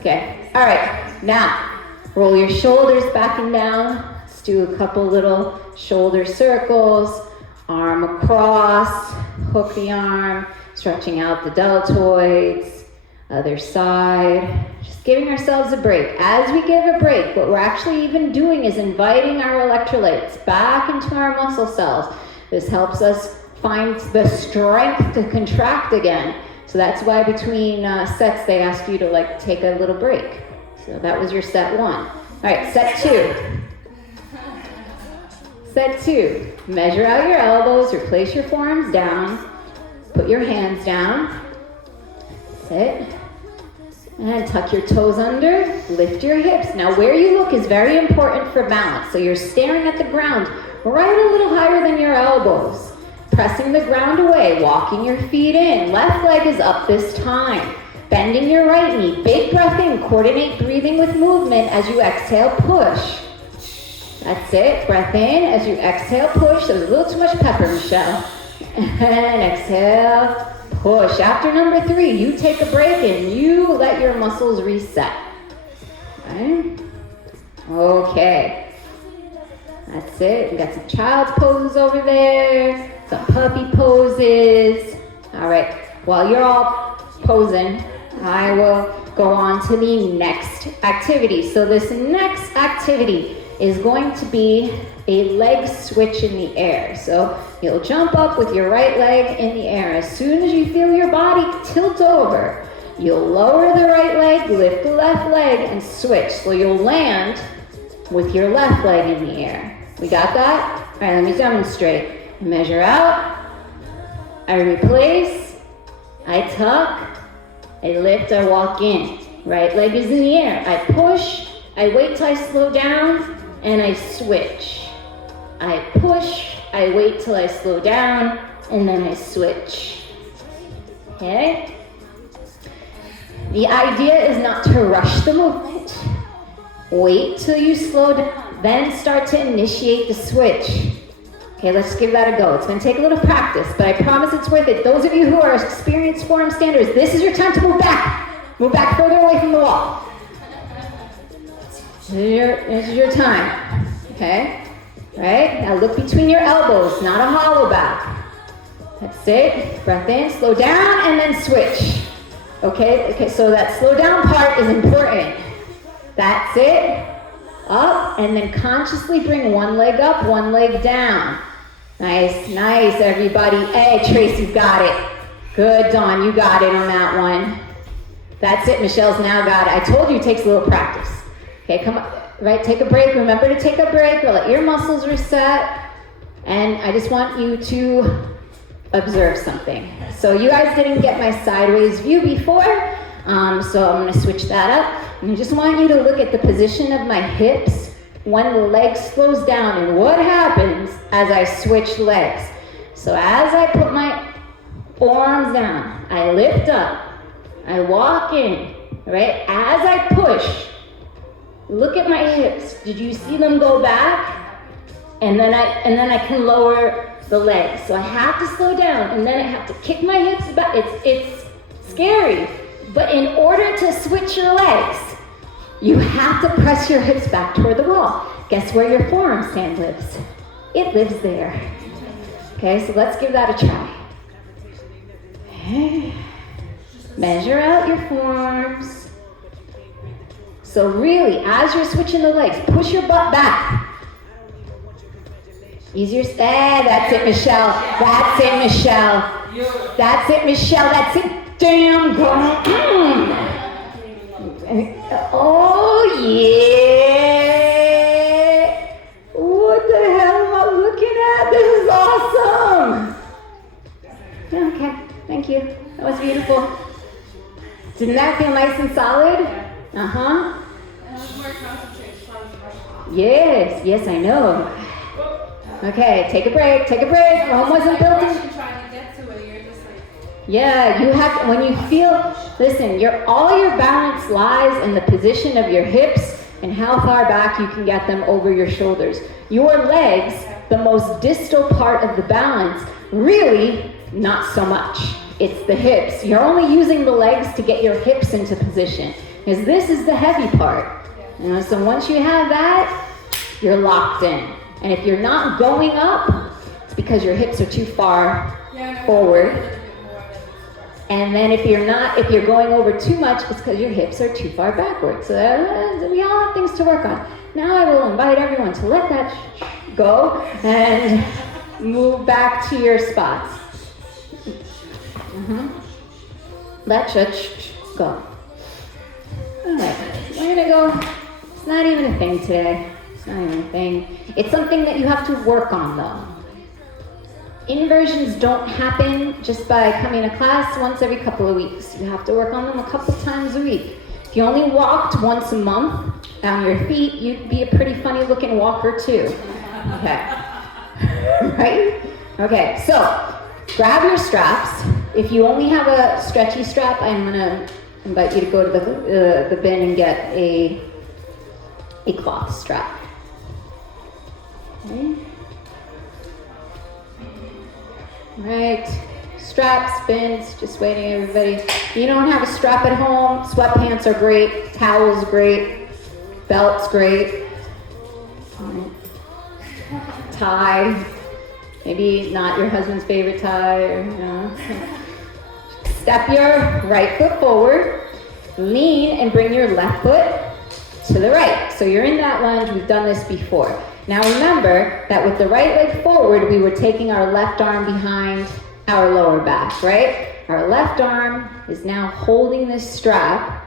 Okay, all right, now roll your shoulders back and down. Let's do a couple little shoulder circles, arm across, hook the arm, stretching out the deltoids, other side, just giving ourselves a break. As we give a break, what we're actually even doing is inviting our electrolytes back into our muscle cells. This helps us find the strength to contract again. So that's why between sets they ask you to take a little break. So that was your set 1. All right, set 2. Set 2. Measure out your elbows, replace your forearms down, put your hands down, sit, and tuck your toes under, lift your hips. Now where you look is very important for balance. So you're staring at the ground right a little higher than your elbows. Pressing the ground away, walking your feet in. Left leg is up this time. Bending your right knee. Big breath in. Coordinate breathing with movement as you exhale, push. That's it. Breath in as you exhale, push. That was a little too much pepper, Michelle. And exhale, push. After number 3, you take a break and you let your muscles reset. Right? Okay. That's it. We got some child's poses over there, some puppy poses. All right. While you're all posing, I will go on to the next activity. So this next activity is going to be a leg switch in the air. So you'll jump up with your right leg in the air. As soon as you feel your body tilt over, you'll lower the right leg, lift the left leg, and switch. So you'll land with your left leg in the air. We got that? All right, let me demonstrate. Measure out. I replace. I tuck. I lift, I walk in. Right leg is in the air. I push. I wait till I slow down, and I switch. I push. I wait till I slow down, and then I switch. Okay? The idea is not to rush the movement. Wait till you slow down, then start to initiate the switch. Okay, let's give that a go. It's going to take a little practice, but I promise it's worth it. Those of you who are experienced forearm standers, this is your time to move back. Move back further away from the wall. This is your time. Okay? Right? Now look between your elbows, not a hollow back. That's it. Breath in, slow down, and then switch. Okay, so that slow down part is important. That's it. Up, and then consciously bring one leg up, one leg down. Nice, nice, everybody. Hey, Tracy's got it. Good, Dawn, you got it on that one. That's it, Michelle's now got it. I told you it takes a little practice. Okay, come on, right, take a break. Remember to take a break, let your muscles reset. And I just want you to observe something. So you guys didn't get my sideways view before, so I'm gonna switch that up. And I just want you to look at the position of my hips when the leg slows down and what happens as I switch legs. So as I put my forearms down, I lift up, I walk in, right? As I push, look at my hips. Did you see them go back? And then I can lower the legs. So I have to slow down, and then I have to kick my hips back. It's scary, but in order to switch your legs, you have to press your hips back toward the wall. Guess where your forearm stand lives? It lives there. Okay, so let's give that a try. Okay. Measure out your forearms. So really, as you're switching the legs, push your butt back. Easier. That's it, Michelle. That's it, Michelle. That's it, Michelle. That's it. Damn, girl. Oh, yeah. What the hell am I looking at? This is awesome. Okay, thank you. That was beautiful. Didn't that feel nice and solid? Uh-huh. Yes, I know. Okay, take a break. Rome wasn't built in. Yeah, you have to, when you feel, listen, all your balance lies in the position of your hips and how far back you can get them over your shoulders. Your legs, the most distal part of the balance, really not so much. It's the hips. You're only using the legs to get your hips into position, because this is the heavy part. So once you have that, you're locked in. And if you're not going up, it's because your hips are too far forward. And then if you're going over too much, it's because your hips are too far backward. So we all have things to work on. Now I will invite everyone to let that go and move back to your spots. Let go. All right, we're gonna go. It's not even a thing today. It's not even a thing. It's something that you have to work on, though. Inversions don't happen just by coming to class once every couple of weeks. You have to work on them a couple times a week. If you only walked once a month on your feet, you'd be a pretty funny looking walker too. Okay. Right? Okay, so grab your straps. If you only have a stretchy strap, I'm gonna invite you to go to the bin and get a cloth strap. Okay. Right, strap spins, just waiting everybody. If you don't have a strap at home, sweatpants are great, towels great, belts great. Tie, maybe not your husband's favorite tie, or, you know. Step your right foot forward, lean and bring your left foot to the right. So you're in that lunge, we've done this before. Now remember that with the right leg forward, we were taking our left arm behind our lower back, right? Our left arm is now holding this strap,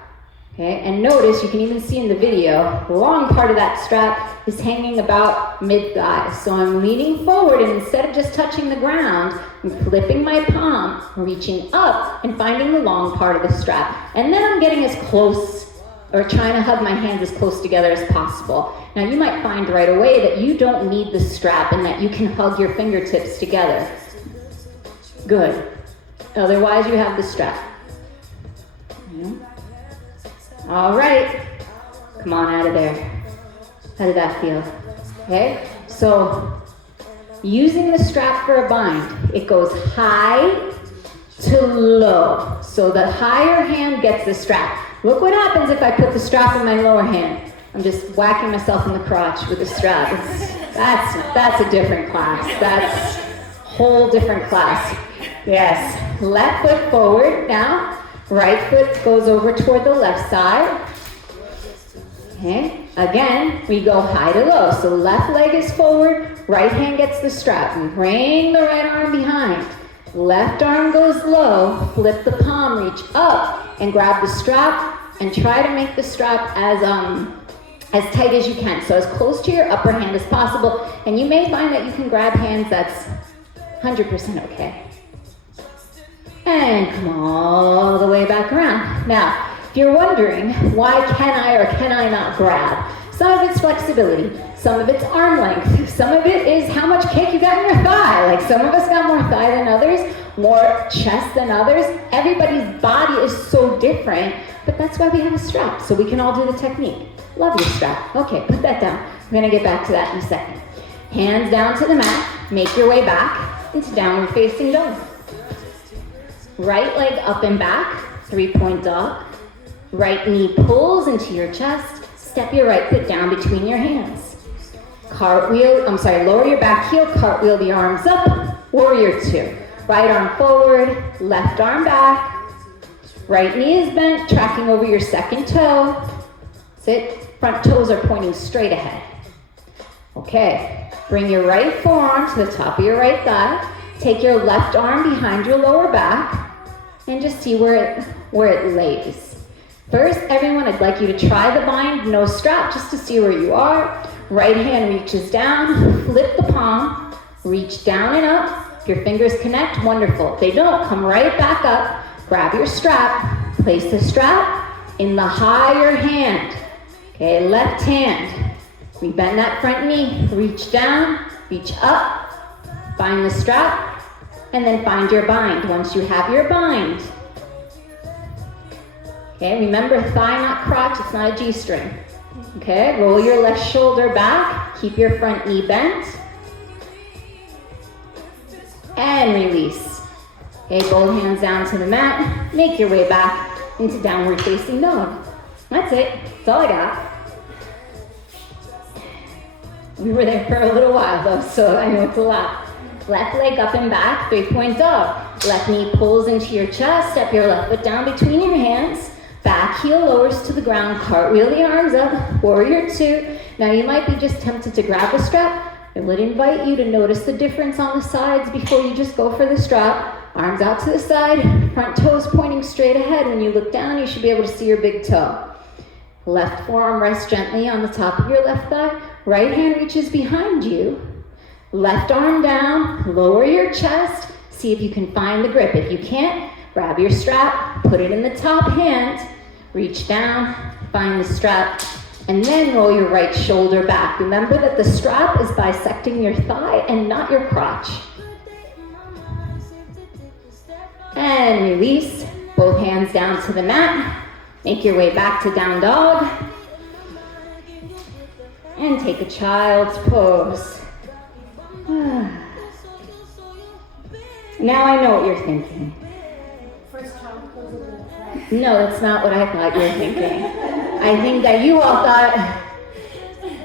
okay? And notice, you can even see in the video, the long part of that strap is hanging about mid-thigh. So I'm leaning forward, and instead of just touching the ground, I'm flipping my palm, reaching up and finding the long part of the strap. And then I'm getting as close, or trying to hug my hands as close together as possible. Now you might find right away that you don't need the strap and that you can hug your fingertips together. Good. Otherwise you have the strap. All right. Come on out of there. How did that feel? Okay, so using the strap for a bind, it goes high to low. So the higher hand gets the strap. Look what happens if I put the strap in my lower hand. I'm just whacking myself in the crotch with the strap. That's a different class. That's a whole different class. Yes, left foot forward now. Right foot goes over toward the left side. Okay, again, we go high to low. So left leg is forward, right hand gets the strap. And bring the right arm behind. Left arm goes low, flip the palm, reach up, and grab the strap, and try to make the strap as tight as you can. So as close to your upper hand as possible. And you may find that you can grab hands that's 100% okay. And come all the way back around. Now, if you're wondering, why can I or can I not grab? Some of it's flexibility, some of it's arm length, some of it is how much kick you got in your thigh. Like some of us got more thigh than others, more chest than others. Everybody's body is so different, but that's why we have a strap, so we can all do the technique. Love your strap. Okay, put that down. We're gonna get back to that in a second. Hands down to the mat, make your way back into downward facing dog. Right leg up and back, 3-point dog. Right knee pulls into your chest. Step your right foot down between your hands. Lower your back heel, cartwheel the arms up, warrior 2. Right arm forward, left arm back. Right knee is bent, tracking over your second toe. Sit, front toes are pointing straight ahead. Okay, bring your right forearm to the top of your right thigh. Take your left arm behind your lower back and just see where it lays. First, everyone, I'd like you to try the bind, no strap, just to see where you are. Right hand reaches down, flip the palm, reach down and up. If your fingers connect, wonderful. If they don't, come right back up, grab your strap, place the strap in the higher hand. Okay, left hand. We bend that front knee, reach down, reach up, find the strap, and then find your bind. Once you have your bind, okay, remember thigh, not crotch, it's not a G-string. Okay, roll your left shoulder back, keep your front knee bent, and release. Okay, both hands down to the mat, make your way back into downward facing dog. That's it, that's all I got. We were there for a little while though, so I know it's a lot. Left leg up and back, 3-point dog. Left knee pulls into your chest, step your left foot down between your hands. Back heel lowers to the ground, cartwheel the arms up, warrior 2. Now you might be just tempted to grab the strap. I would invite you to notice the difference on the sides before you just go for the strap. Arms out to the side, front toes pointing straight ahead. When you look down, you should be able to see your big toe. Left forearm rests gently on the top of your left thigh. Right hand reaches behind you. Left arm down, lower your chest. See if you can find the grip. If you can't, grab your strap, put it in the top hand, reach down, find the strap, and then roll your right shoulder back. Remember that the strap is bisecting your thigh and not your crotch. And release, both hands down to the mat. Make your way back to down dog. And take a child's pose. And Now I know what you're thinking. First child goes over the flag. No, that's not what I thought you were thinking. I think that you all thought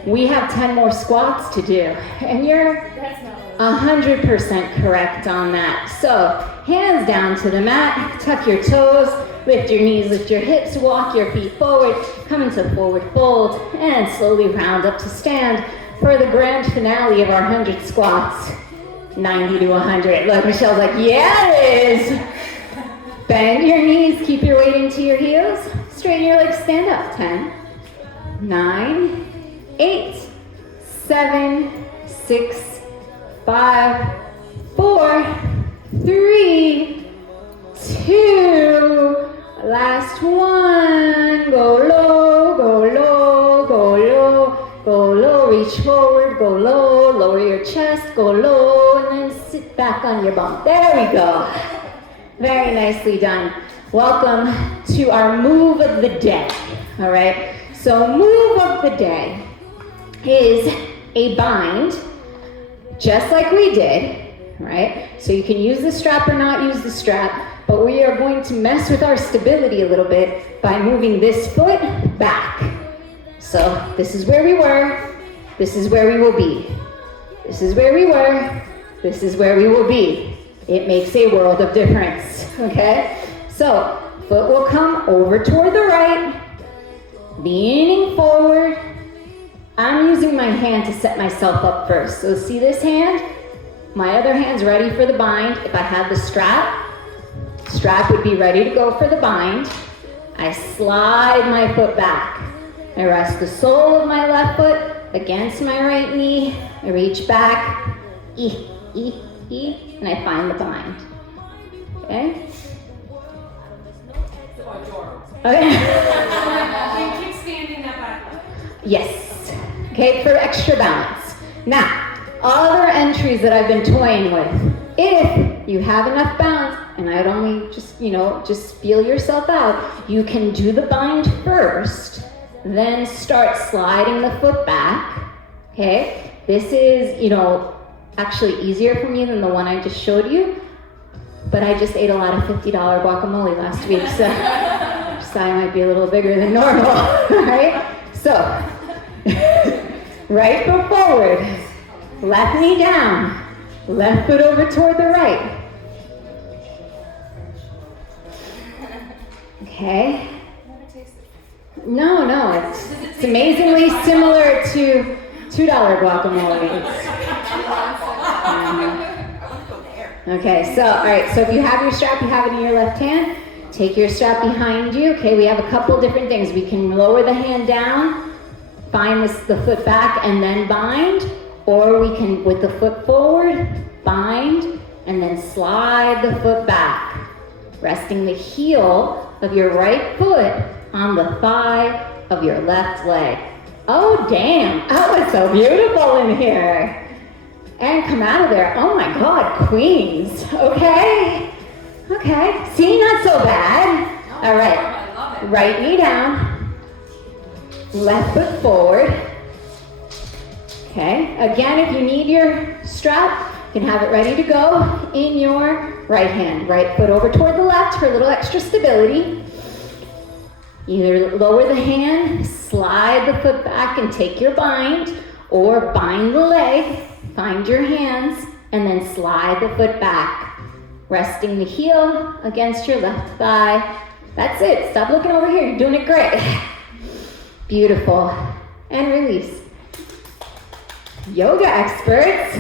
we have 10 more squats to do. And you're That's not what 100% correct on that. So, hands down to the mat, tuck your toes, lift your knees, lift your hips, walk your feet forward, come into forward fold, and slowly round up to stand for the grand finale of our 100 squats. 90 to 100. Look, Michelle's like, yeah, it is. Bend your knees, keep your weight into your heels, straighten your legs, stand up. 10, 9, 8, 7, 6, 5, 4, 3, 2, last one. Go low, go low, go low, go low, reach forward, go low, lower your chest, go low, and then sit back on your bum. There we go. Very nicely done. Welcome to our move of the day. All right, so move of the day is a bind, just like we did, right? So you can use the strap or not use the strap, but we are going to mess with our stability a little bit by moving this foot back. So this is where we were, this is where we will be. This is where we were, this is where we will be. It makes a world of difference, okay? So foot will come over toward the right, leaning forward. I'm using my hand to set myself up first. So see this hand? My other hand's ready for the bind. If I had the strap would be ready to go for the bind. I slide my foot back. I rest the sole of my left foot against my right knee. I reach back, and I find the bind. Okay? Okay. Keep standing that back. Yes. Okay, for extra balance. Now, other entries that I've been toying with. If you have enough balance, and I'd only just feel yourself out, you can do the bind first, then start sliding the foot back. Okay? This is, actually easier for me than the one I just showed you, but I just ate a lot of $50 guacamole last week, so I thought I might be a little bigger than normal, right? So, right foot forward, left knee down, left foot over toward the right. Okay? No, it's amazingly similar to $2 guacamole. Okay, so, all right, so if you have your strap, you have it in your left hand, take your strap behind you. Okay, we have a couple different things. We can lower the hand down, find the foot back, and then bind, or we can, with the foot forward, bind, and then slide the foot back, resting the heel of your right foot on the thigh of your left leg. Oh, damn, that was so beautiful in here. And come out of there. Oh my God, queens. Okay. See, not so bad. All right. Right knee down. Left foot forward. Okay. Again, if you need your strap, you can have it ready to go in your right hand. Right foot over toward the left for a little extra stability. Either lower the hand, slide the foot back and take your bind, or bind the leg. Find your hands, and then slide the foot back, resting the heel against your left thigh. That's it. Stop looking over here. You're doing it great. Beautiful. And release. Yoga experts.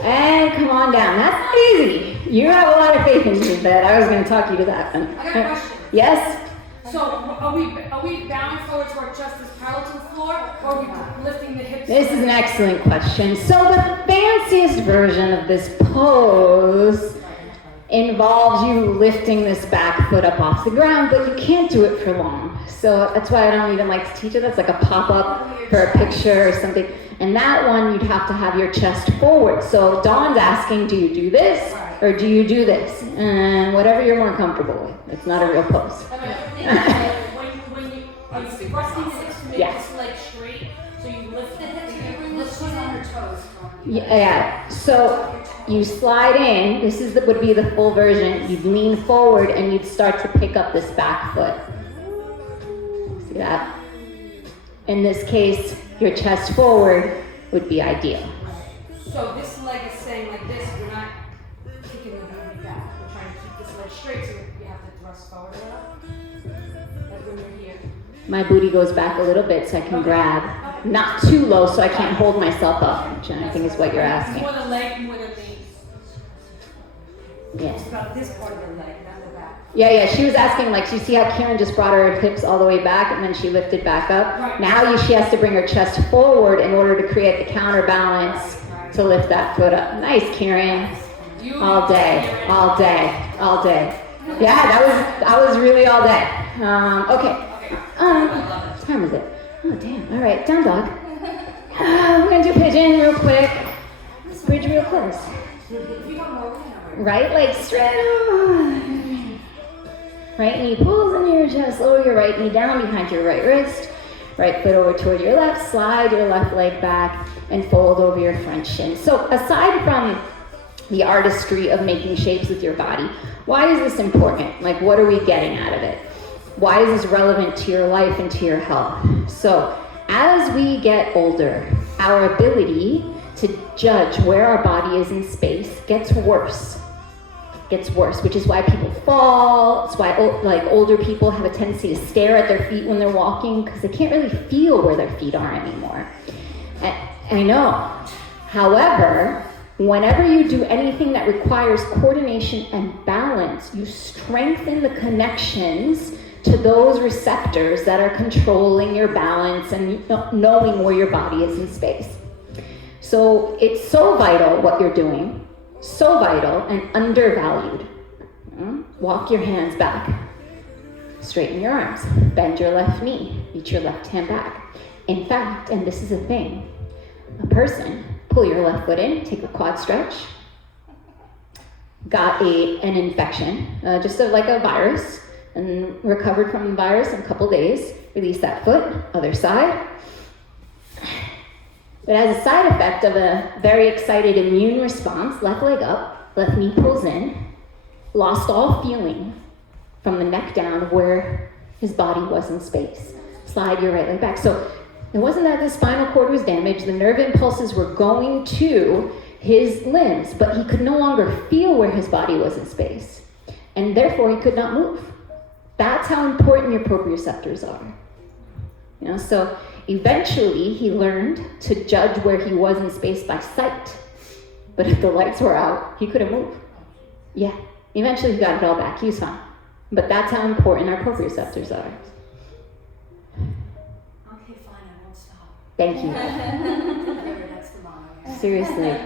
And come on down. That's not easy. You have a lot of faith in me that I was going to talk you to that one. I got a question. Yes? So are we bowing forward to our chest is parallel to the floor, or are we lifting the hips? This is an excellent question. So the fanciest version of this pose involves you lifting this back foot up off the ground, but you can't do it for long. So that's why I don't even like to teach it. That's like a pop-up for a picture or something. And that one, you'd have to have your chest forward. So Dawn's asking, do you do this or do you do this? And whatever you're more comfortable with. It's not a real pose. When you are you resting the hips to make Yes. this leg straight, so you lift the hips and you bring the foot on your toes. Yeah. So you slide in. This is would be the full version. You'd lean forward and you'd start to pick up this back foot. See that? In this case, your chest forward would be ideal. So this leg is staying like this. We're not kicking the booty back. We're trying to keep this leg straight, so you have to thrust forward a little. Like when you're here. My booty goes back a little bit so I can grab. Not too low so I can't hold myself up, which I think is what you're asking. More the leg, more the knee. Yes. It's about this part of the leg, not the back. Yeah, she was asking, like, you see how Karen just brought her hips all the way back and then she lifted back up? Right. Now she has to bring her chest forward in order to create the counterbalance to lift that foot up. Nice, Karen. All day, all day, all day. Yeah, that was really all day. Okay. What time is it? Oh, damn. All right, down dog. We're going to do pigeon real quick. Bridge real close. Right leg straight on. Right knee pulls into your chest, lower your right knee down behind your right wrist. Right foot over toward your left, slide your left leg back and fold over your front shin. So aside from the artistry of making shapes with your body, why is this important? Like, what are we getting out of it? Why is this relevant to your life and to your health? So as we get older, our ability to judge where our body is in space gets worse, which is why people fall. It's why older people have a tendency to stare at their feet when they're walking because they can't really feel where their feet are anymore. I know. However, whenever you do anything that requires coordination and balance, you strengthen the connections to those receptors that are controlling your balance and knowing where your body is in space. So it's so vital what you're doing, so vital and undervalued. Walk your hands back. Straighten your arms. Bend your left knee. Reach your left hand back. In fact, and this is a thing, a person, pull your left foot in, take a quad stretch. Got an infection, like a virus, and recovered from the virus in a couple days. Release that foot, other side. It has a side effect of a very excited immune response, left leg up, left knee pulls in, lost all feeling from the neck down of where his body was in space. Slide your right leg back. So it wasn't that the spinal cord was damaged, the nerve impulses were going to his limbs, but he could no longer feel where his body was in space, and therefore he could not move. That's how important your proprioceptors are. So eventually he learned to judge where he was in space by sight, but if the lights were out, he couldn't move. Yeah, eventually he got it all back, he was fine. But that's how important our proprioceptors are. Okay, fine, I won't stop. Thank you. That's the mom. Seriously.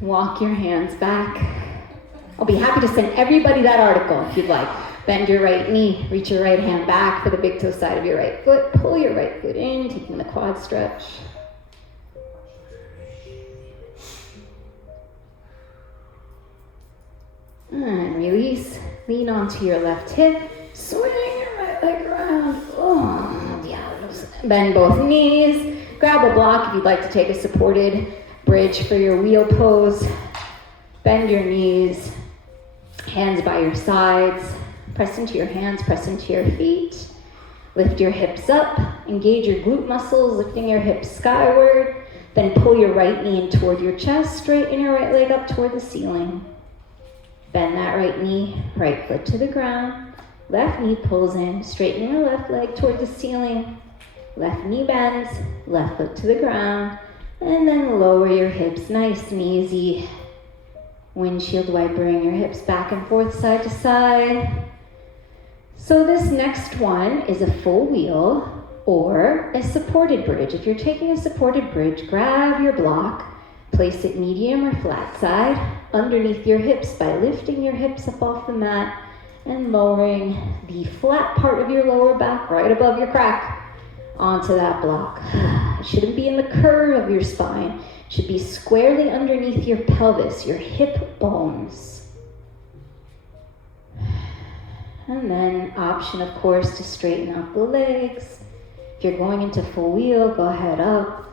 Walk your hands back. I'll be happy to send everybody that article if you'd like. Bend your right knee, reach your right hand back for the big toe side of your right foot. Pull your right foot in, taking the quad stretch. And release. Lean onto your left hip. Swing your right leg around. Oh, diablos. Bend both knees. Grab a block if you'd like to take a supported bridge for your wheel pose. Bend your knees. Hands by your sides. Press into your hands, press into your feet. Lift your hips up. Engage your glute muscles, lifting your hips skyward. Then pull your right knee in toward your chest. Straighten your right leg up toward the ceiling. Bend that right knee, right foot to the ground. Left knee pulls in. Straighten your left leg toward the ceiling. Left knee bends, left foot to the ground. And then lower your hips nice and easy. Windshield wipering your hips back and forth, side to side. So this next one is a full wheel or a supported bridge. If you're taking a supported bridge, grab your block, place it medium or flat side underneath your hips by lifting your hips up off the mat and lowering the flat part of your lower back right above your crack onto that block. It shouldn't be in the curve of your spine. It should be squarely underneath your pelvis, your hip bones. And then option, of course, to straighten out the legs. If you're going into full wheel, go ahead up.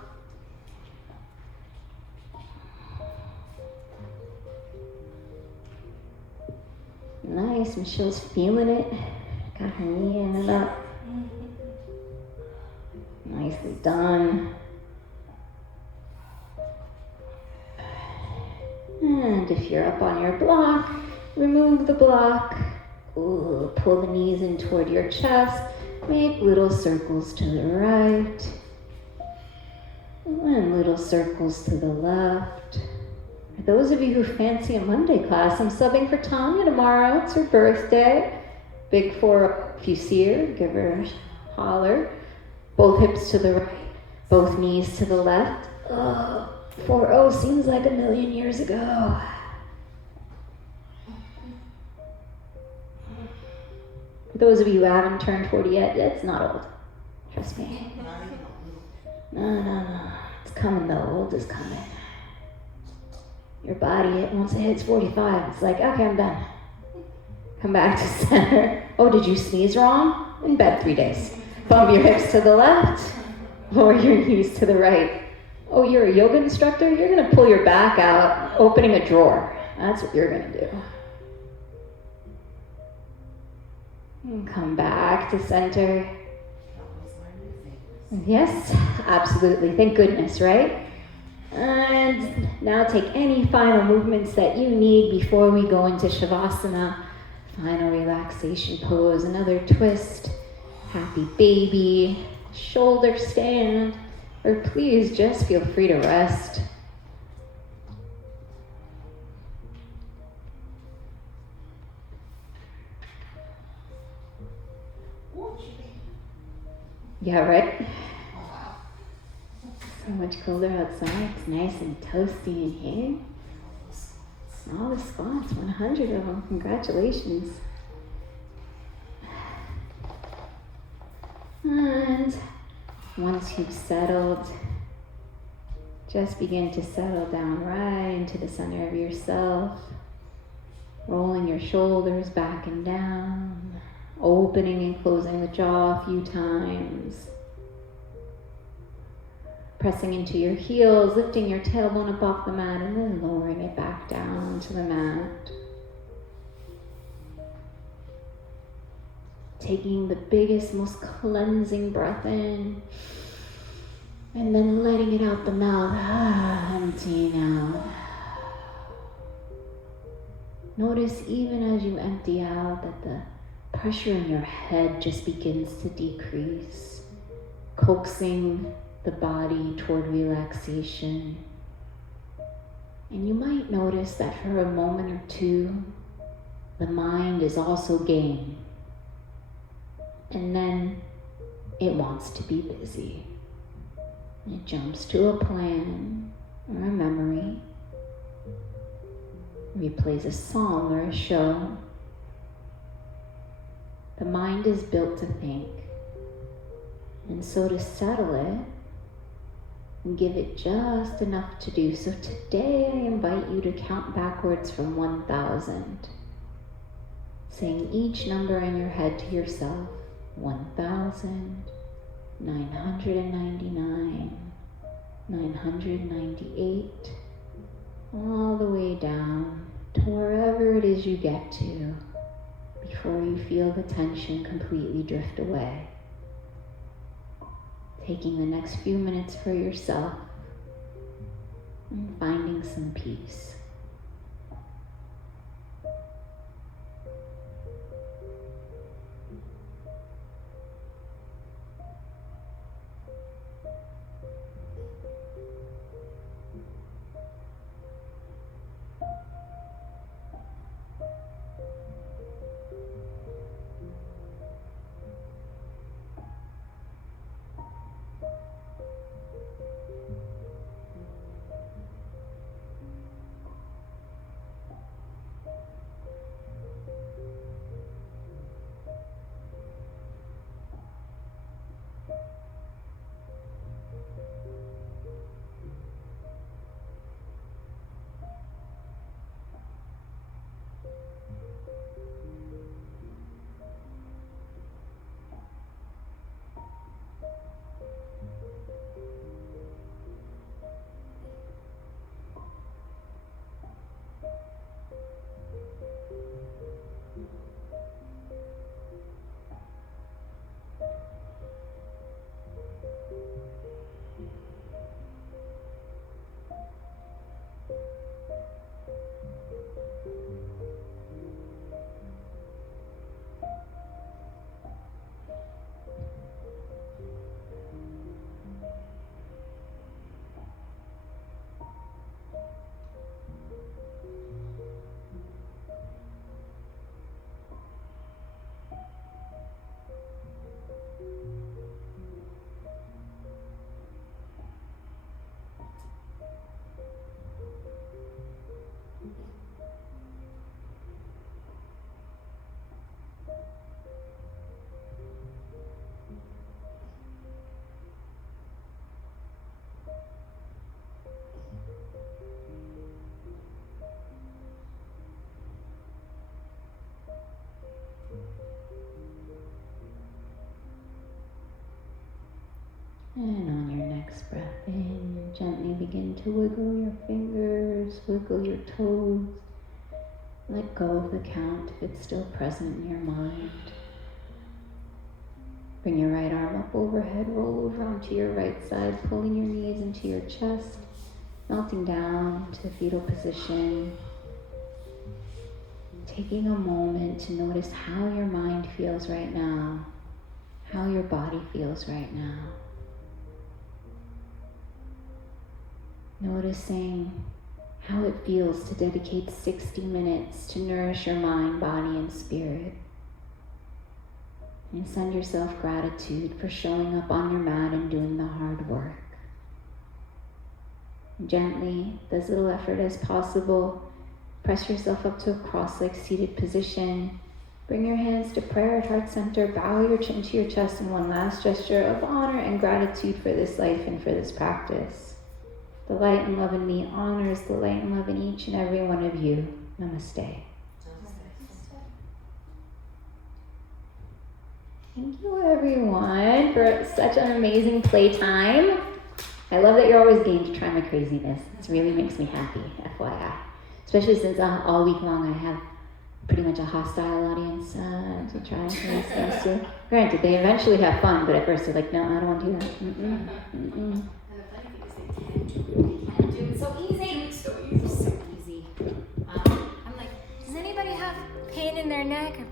Nice. Michelle's feeling it. Got her knee in and up. Nicely done. And if you're up on your block, remove the block. Ooh, pull the knees in toward your chest. Make little circles to the right. And little circles to the left. For those of you who fancy a Monday class, I'm subbing for Tanya tomorrow. It's her birthday. Big 4 if you see her, give her a holler. Both hips to the right, both knees to the left. 4-0 seems like a million years ago. For those of you who haven't turned 40 yet, it's not old. Trust me. No. It's coming though. Old is coming. Your body, once it hits 45, it's like, okay, I'm done. Come back to center. Oh, did you sneeze wrong? In bed 3 days. Bump your hips to the left or your knees to the right. Oh, you're a yoga instructor? You're going to pull your back out, opening a drawer. That's what you're going to do. And come back to center. Yes, absolutely. Thank goodness, right? And now take any final movements that you need before we go into Shavasana. Final relaxation pose, another twist, happy baby, shoulder stand, or please just feel free to rest. Yeah, right? So much colder outside. It's nice and toasty in here. All the squats, 100 of them. Congratulations. And once you've settled, just begin to settle down right into the center of yourself, rolling your shoulders back and down, opening and closing the jaw a few times, pressing into your heels, lifting your tailbone up off the mat, and then lowering it back down to the mat. Taking the biggest, most cleansing breath in, and then letting it out the mouth, emptying out. Notice even as you empty out that the pressure in your head just begins to decrease, coaxing the body toward relaxation. And you might notice that for a moment or two, the mind is also game. And then it wants to be busy. It jumps to a plan or a memory, replays a song or a show. The mind is built to think. And so to settle it, and give it just enough to do. So today I invite you to count backwards from 1,000, saying each number in your head to yourself, 1,999, 998, all the way down to wherever it is you get to before you feel the tension completely drift away. Taking the next few minutes for yourself and finding some peace. And on your next breath in, gently begin to wiggle your fingers, wiggle your toes. Let go of the count if it's still present in your mind. Bring your right arm up overhead, roll over onto your right side, pulling your knees into your chest, melting down to fetal position. Taking a moment to notice how your mind feels right now, how your body feels right now. Noticing how it feels to dedicate 60 minutes to nourish your mind, body, and spirit. And send yourself gratitude for showing up on your mat and doing the hard work. Gently, as little effort as possible, press yourself up to a cross-legged seated position. Bring your hands to prayer at heart center. Bow your chin to your chest in one last gesture of honor and gratitude for this life and for this practice. The light and love in me honors the light and love in each and every one of you. Namaste. Thank you, everyone, for such an amazing playtime. I love that you're always game to try my craziness. It really makes me happy, FYI. Especially since all week long I have pretty much a hostile audience to try these things too. Granted, they eventually have fun, but at first they're like, no, I don't want to do that. And the funny thing is they can do it so easy. It's so easy. I'm like, does anybody have pain in their neck or